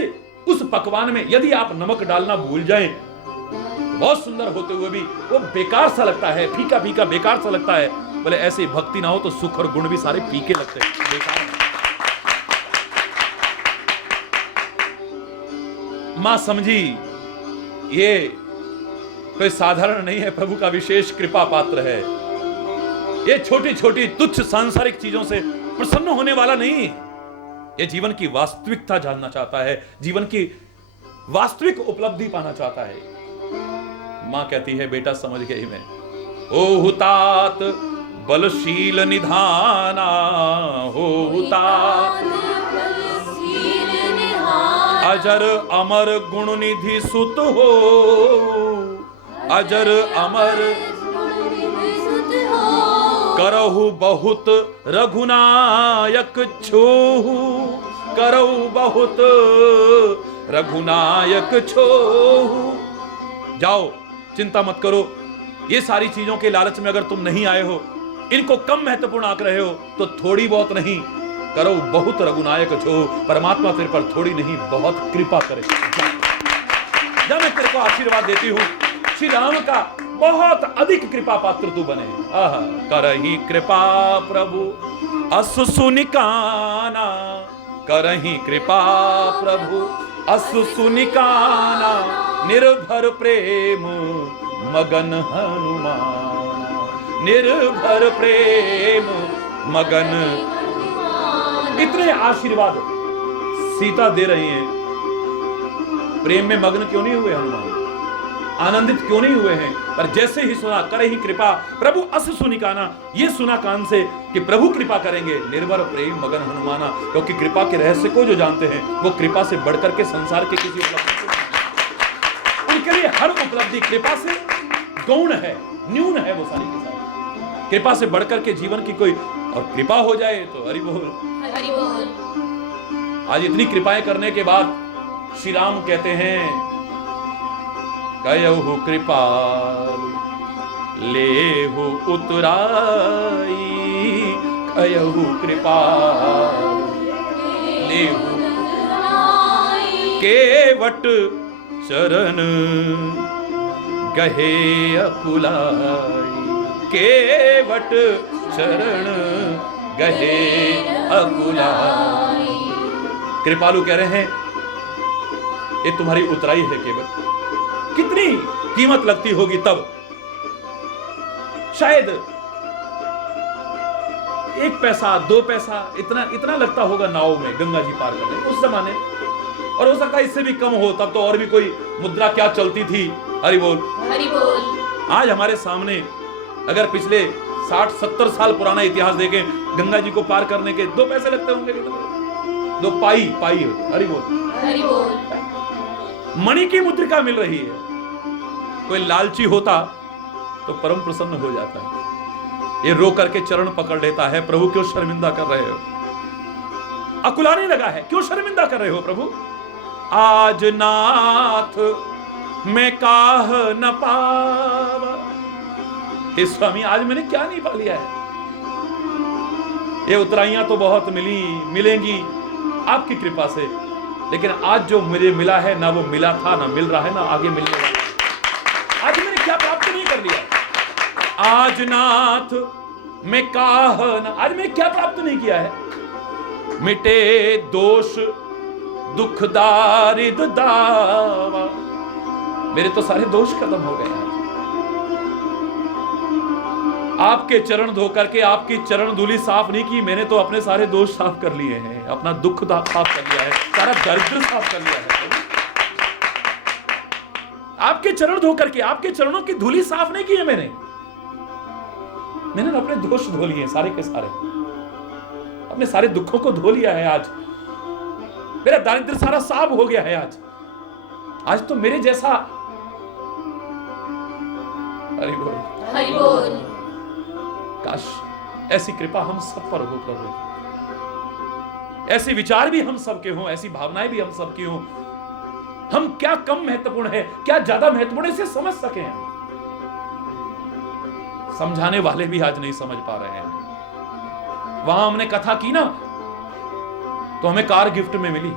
उस पकवान में यदि आप नमक डालना भूल जाएं, बहुत सुंदर होते हुए भी वो बेकार सा लगता है, फीका फीका बेकार सा लगता है। बोले ऐसे भक्ति ना हो तो सुख और गुण भी सारे फीके लगते हैं, बेकार है। मां समझी ये कोई साधारण नहीं है, प्रभु का विशेष कृपा पात्र है। ये छोटी छोटी तुच्छ सांसारिक चीजों से प्रसन्न होने वाला नहीं है, ये जीवन की वास्तविकता जानना चाहता है, जीवन की वास्तविक उपलब्धि पाना चाहता है। मां कहती है बेटा समझ गई मैं, हो हुतात बलशील निधाना, हो हुतात अजर अमर गुण निधि सुत हो, अजर अमर करहु बहुत रघुनायक छोहु, करहु बहुत रघुनायक छोहु। जाओ चिंता मत करो, ये सारी चीजों के लालच में अगर तुम नहीं आए हो, इनको कम महत्वपूर्ण आंक रहे हो, तो थोड़ी बहुत नहीं, करो बहुत रघुनायक छो, परमात्मा तेरे पर थोड़ी नहीं बहुत कृपा करे। जब मैं तेरे को आशीर्वाद देती हूं, श्री राम का बहुत अधिक कृपा पात्र तू बने। करही कृपा प्रभु अस सुनिकाना, करही कृपा प्रभु अस सुनिकाना, निर्भर प्रेम मगन हनुमान, निर्भर प्रेम मगन। इतने आशीर्वाद सीता दे रही हैं, प्रेम में मग्न क्यों नहीं हुए हनुमान, आनंदित क्यों नहीं हुए हैं? पर जैसे ही सुना करे ही कृपा प्रभु अस सुनिकाना, ये सुना कान से कि प्रभु कृपा करेंगे, निर्भर प्रेम मगन हनुमाना, क्योंकि कृपा के रहस्य को जो जानते हैं वो कृपा से बढ़कर के संसार के किसी उपलब्धि को, उनके लिए हर उपलब्धि कृपा से गौण है, न्यून है, वो सारी की सारी कृपा से बढ़कर के जीवन की कोई और कृपा हो जाए तो हरि बोल, हरि बोल। आज इतनी कृपाएं करने के बाद श्री राम कहते हैं कयहु कृपाल लेहु उतराई, कयहु कृपाल लेहु केवट चरण गहे अकुलाई, केवट चरण गहे अकुलाई। कृपालु कह रहे हैं ये तुम्हारी उतराई है केवट, कितनी कीमत लगती होगी तब, शायद 1 पैसा 2 पैसा इतना इतना लगता होगा नाव में गंगा जी पार करने उस जमाने, और हो सकता है इससे भी कम हो, तब तो और भी कोई मुद्रा क्या चलती थी। हरि बोल, हरि बोल। आज हमारे सामने अगर पिछले 60-70 साल पुराना इतिहास देखें, गंगा जी को पार करने के 2 पैसे लगते होंगे, 2 पाई होते। हरि बोल, हरि बोल। मणि की मुद्रिका मिल रही है। कोई लालची होता तो परम प्रसन्न हो जाता है, ये रो करके चरण पकड़ लेता है, प्रभु क्यों शर्मिंदा कर रहे हो, अकुलाने लगा है, क्यों शर्मिंदा कर रहे हो प्रभु। आज नाथ मैं काह न पावा, हे स्वामी आज मैंने क्या नहीं पा लिया है। ये उतराइयां तो बहुत मिलेंगी आपकी कृपा से, लेकिन आज जो मुझे मिला है ना वो मिला था, ना मिल रहा है, ना आगे मिलने वाला है। आज मैंने क्या प्राप्त नहीं कर लिया। आज नाथ मैं काह न, आज मैंने क्या प्राप्त नहीं किया है। मिटे दोष दुख दारिद दावा, मेरे तो सारे दोष खत्म हो गए। आपके चरण धो करके आपकी चरण धूली साफ नहीं की, मैंने तो अपने सारे दोष साफ कर लिए हैं, अपना दुख साफ कर लिया है, सारा दरिद्र साफ कर लिया है। आपके चरण धो करके आपके चरणों की धूली साफ नहीं की है मैंने अपने दोष धो लिए सारे के सारे, अपने सारे दुखों को धो लिया है। आज मेरा दारिद्र सारा साफ हो गया है। आज तो मेरे जैसा, हरि बोल, हरि बोल। काश ऐसी कृपा हम सब पर हो प्रभु, ऐसे विचार भी हम सबके हों, ऐसी भावनाएं भी हम सबकी हों। हम क्या कम महत्वपूर्ण है, क्या ज्यादा महत्वपूर्ण है, इसे समझ सके। समझाने वाले भी आज नहीं समझ पा रहे हैं। वहां हमने कथा की ना, तो हमें कार गिफ्ट में मिली।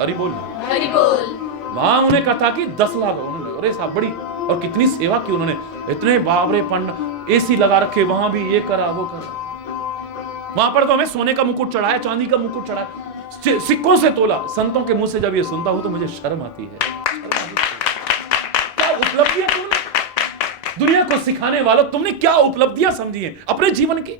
हरि बोल, हरि बोल। वहां उन्हें कथा की 10 लाख उन्होंने, अरे साहब बड़ी, और कितनी सेवा की उन्होंने, इतने बाबरे पंड एसी लगा रखे, वहां भी ये करा वो करा। वहां पर तो हमें सोने का मुकुट चढ़ाया, चांदी का मुकुट चढ़ाया, सिक्कों से तोला। संतों के मुंह से जब ये सुनता हूं तो मुझे शर्म आती है। क्या उपलब्धियां तुमने दुनिया को सिखाने वालों, तुमने क्या उपलब्धियां समझी हैं अपने जीवन की।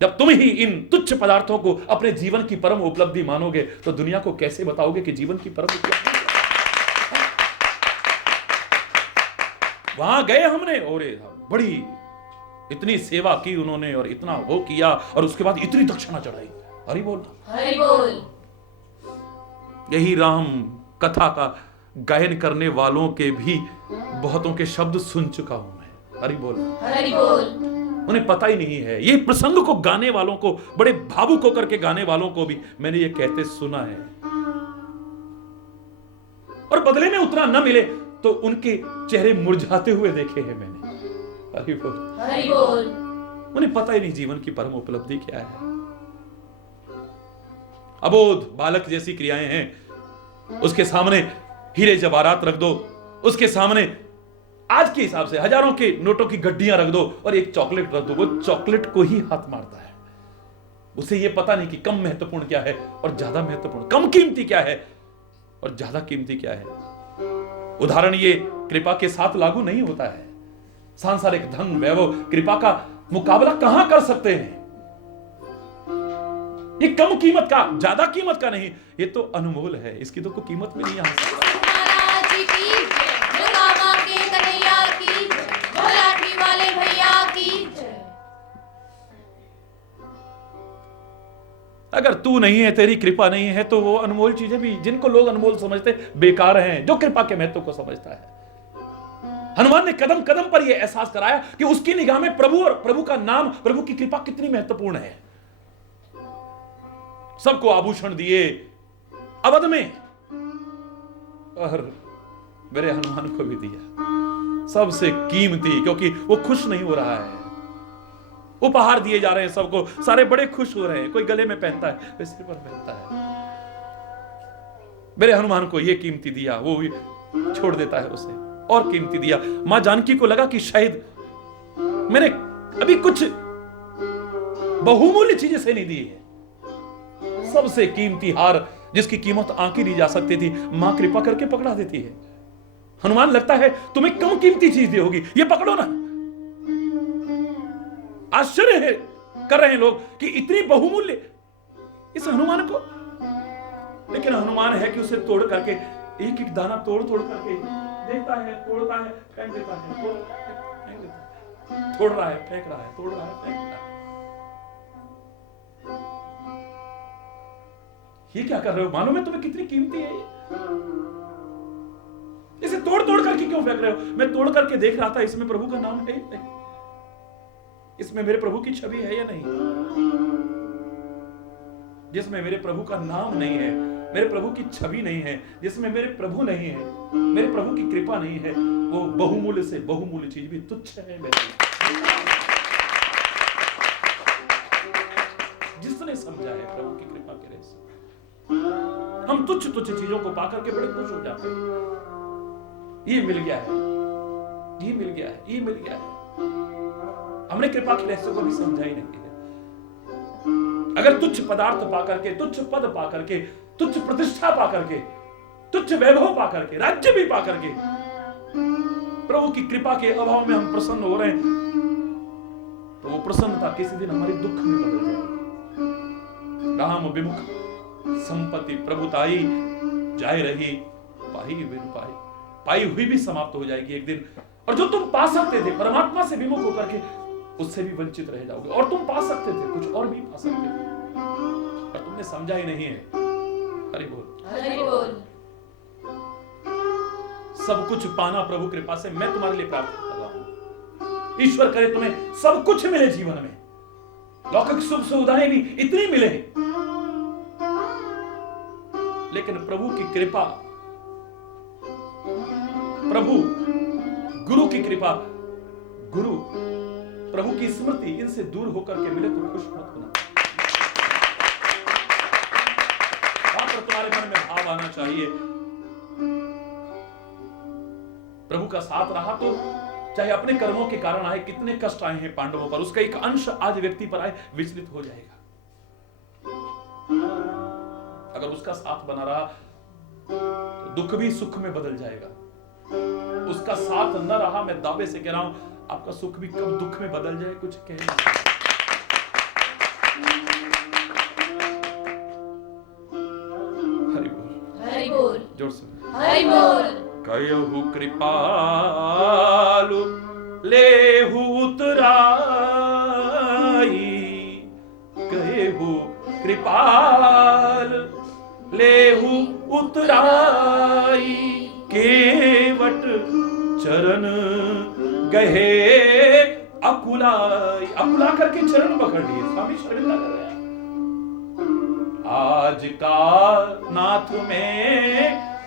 जब तुम ही इन तुच्छ पदार्थों को अपने जीवन की परम उपलब्धि मानोगे तो दुनिया को कैसे बताओगे कि जीवन की परम उपलब्धि। वहां गए हमने और बड़ी इतनी सेवा की उन्होंने, और इतना वो किया, और उसके बाद इतनी दक्षिणा चढ़ाई। हरि बोल, हरि बोल। यही राम कथा का गायन करने वालों के भी बहुतों के शब्द सुन चुका हूं मैं। हरि बोल, हरि बोल। उन्हें पता ही नहीं है, ये प्रसंग को गाने वालों को, बड़े भावुक होकर के गाने वालों को भी मैंने ये कहते सुना है। और बदले में उतना न मिले तो उनके चेहरे मुरझाते हुए देखे हैं मैंने। हरि बोल, हरि बोल। उन्हें पता ही नहीं जीवन की परम उपलब्धि क्या है। अबोध बालक जैसी क्रियाएं हैं, उसके सामने हीरे जवाहरात रख दो, उसके सामने आज के हिसाब से हजारों के नोटों की गड्डियां रख दो और एक चॉकलेट रख दो, वो चॉकलेट को ही हाथ मारता है। उसे ये पता नहीं कि कम महत्वपूर्ण क्या है और ज्यादा महत्वपूर्ण, कम कीमती क्या है और ज्यादा कीमती क्या है। उदाहरण ये कृपा के साथ लागू नहीं होता है। सांसारिक धन वैभव कृपा का मुकाबला कहां कर सकते हैं। ये कम कीमत का, ज्यादा कीमत का नहीं, ये तो अनमोल है, इसकी तो कोई कीमत भी नहीं आ सकती। महाराज की जय, मुकामा के कन्हैया की जय, भोलाठी वाले भैया की जय। अगर तू नहीं है, तेरी कृपा नहीं है, तो वो अनमोल चीजें भी, जिनको लोग अनमोल समझते, बेकार हैं। जो कृपा के महत्व को समझता है, हनुमान ने कदम कदम पर यह एहसास कराया कि उसकी निगाह में प्रभु और प्रभु का नाम, प्रभु की कृपा कितनी महत्वपूर्ण है। सबको आभूषण दिए अवध में, और मेरे हनुमान को भी दिया सबसे कीमती, क्योंकि वो खुश नहीं हो रहा है। उपहार दिए जा रहे हैं सबको, सारे बड़े खुश हो रहे हैं। कोई गले में पहनता है, कोई सिर पर पहनता है। मेरे हनुमान को ये कीमती दिया, वो भी छोड़ देता है उसे, और कीमती दिया। मां जानकी को लगा कि शायद मैंने अभी कुछ बहुमूल्य चीजें से नहीं दी है। सबसे कीमती हार, जिसकी कीमत आंकी नहीं जा सकती थी, मां कृपा करके पकड़ा देती है। हनुमान लगता है तुम्हें कम कीमती चीज दी होगी, ये पकड़ो ना। आश्चर्य है कर रहे हैं लोग कि इतनी बहुमूल्य इस हनुमान को, लेकिन हनुमान है कि उसे तोड़ करके एक एक दाना तोड़ तोड़ करके देता है, तोड़ता है, फेंक देता है, फेंक देता है, तोड़ रहा है, फेंक रहा है, तोड़ रहा है, फेंक रहा है। ये क्या कर रहे हो? मालूम है तुम्हें कितनी कीमती है ये? इसे तोड़ तोड़ करके क्यों फेंक रहे हो? मैं तोड़ करके देख रहा था, इसमें प्रभु का नाम है या नहीं, इसमें मेरे प्रभु की छवि है या नहीं। जिसमें मेरे प्रभु का नाम नहीं है, मेरे प्रभु की छवि नहीं है, जिसमें मेरे प्रभु नहीं है, मेरे प्रभु की कृपा नहीं है, वो बहुमूल्य से बहुमूल्य चीज भी तुच्छ है मेरे। जिसने समझा है प्रभु की कृपा के रहस्य, हम तुच्छ तुच्छ चीजों को पाकर के बड़े खुश हो जाते हैं। ये मिल गया है, ये मिल गया है, ये मिल गया है। हमने कृपा के रहस्य को भी समझा ही नहीं है। अगर तुच्छ पदार्थ पा करके, तुच्छ पद पा करके, तुच्छ प्रतिष्ठा पा करके, तुच्छ वैभव पा करके, राज्य भी पा करके प्रभु की कृपा के अभाव में हम प्रसन्न हो रहे हैं, तो वो प्रसन्नता किसी दिन हमारे दुख में बदल जाएगी। राम विमुख संपत्ति प्रभुताई जाए रही, पाई बिन पाई, पाई हुई भी समाप्त हो जाएगी एक दिन। और जो तुम पा सकते थे परमात्मा से विमुख होकर के, उससे भी वंचित रह जाओगे। और तुम पा सकते थे, कुछ और भी पा सकते थे, पर तुमने समझा ही नहीं है। हरि बोल, हरि बोल। सब कुछ पाना प्रभु कृपा से मैं तुम्हारे लिए प्रार्थना कर रहा हूं। ईश्वर करे तुम्हें सब कुछ मिले जीवन में, लौकिक सुख सुविधाएं भी इतनी मिले, लेकिन प्रभु की कृपा, प्रभु गुरु की कृपा, गुरु प्रभु की स्मृति इनसे दूर होकर के मिले तो खुश मत होना। मात्र तुम्हारे मन में भाव आना चाहिए, प्रभु का साथ रहा तो चाहे अपने कर्मों के कारण आए, कितने कष्ट आए हैं पांडवों पर, उसका एक अंश आज व्यक्ति पर आए, विचलित हो जाएगा। अगर उसका साथ बना रहा तो दुख भी सुख में बदल जाएगा। उसका साथ न रहा, मैं दावे से कह रहा हूं, आपका सुख भी कब दुख में बदल जाए कुछ कह नहीं। हरि बोल, हरि बोल, जोर से हरि बोल। कयहु कृपालु लेहु उतराई, कयहु कृपाल लेहु उतराई, केवट चरण गहे अकुलाई। अकुला करके चरण पकड़ लिए, स्वामी शर्मिंदा कर रहे हैं। आज का नाथ में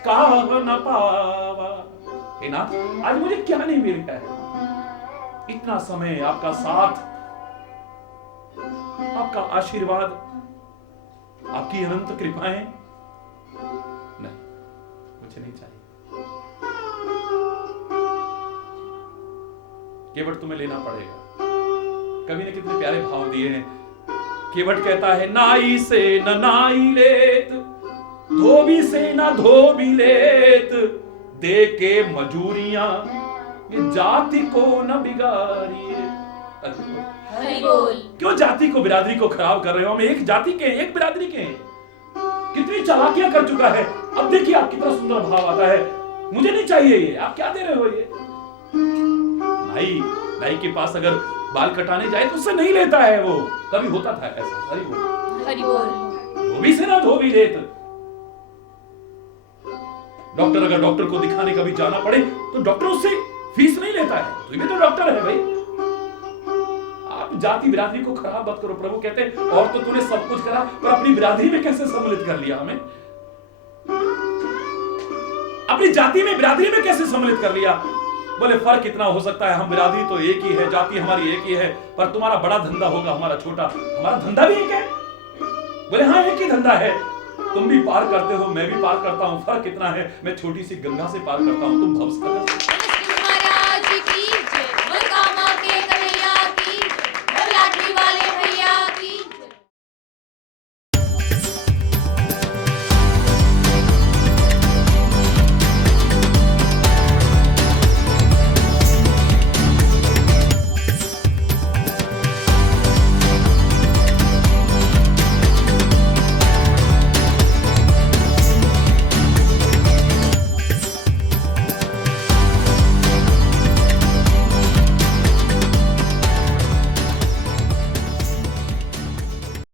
काह न पावा, हे नाथ आज मुझे क्या नहीं मिल गया है। इतना समय आपका साथ, आपका आशीर्वाद, आपकी अनंत कृपाएं, नहीं मुझे नहीं चाहिए। केवट तुम्हें लेना पड़ेगा। कवि ने कितने प्यारे भाव दिए हैं। केवट कहता है, नाई से न नाई लेत, धोबी से न धोबी लेत, दे के मजूरियां ये जाति को न बिगाड़ी। हरि बोल। क्यों जाति को, बिरादरी को खराब कर रहे हो? हम एक जाति के, एक बिरादरी के हैं। कितनी चालाकियां कर चुका है। अब देखिए आप, कितना सुंदर भाव आता है, मुझे नहीं चाहिए ये, आप क्या दे रहे हो ये। नाई के पास अगर बाल कटाने जाए तो उससे नहीं लेता है वो, कभी होता था ऐसा। हरि बोल, हरि बोल। धोबी से ना धोबी लेत। डॉक्टर, अगर डॉक्टर को दिखाने कभी जाना पड़े तो डॉक्टर उससे फीस नहीं लेता है, तो ये तो डॉक्टर है भाई। आप जाति बिरादरी को खराब मत करो। प्रभु कहते हैं, और तो तूने सब कुछ करा, पर अपनी बिरादरी में कैसे सम्मिलित कर लिया हमें, अपनी जाति में बिरादरी में कैसे सम्मिलित कर लिया। बोले फर्क इतना हो सकता है, हम बिरादरी तो एक ही है, जाति हमारी एक ही है, पर तुम्हारा बड़ा धंधा होगा, हमारा छोटा, हमारा धंधा भी एक है। बोले हाँ एक ही धंधा है, तुम भी पार करते हो, मैं भी पार करता हूं, फर्क इतना है, मैं छोटी सी गंगा से पार करता हूं, तुम भवसागर से।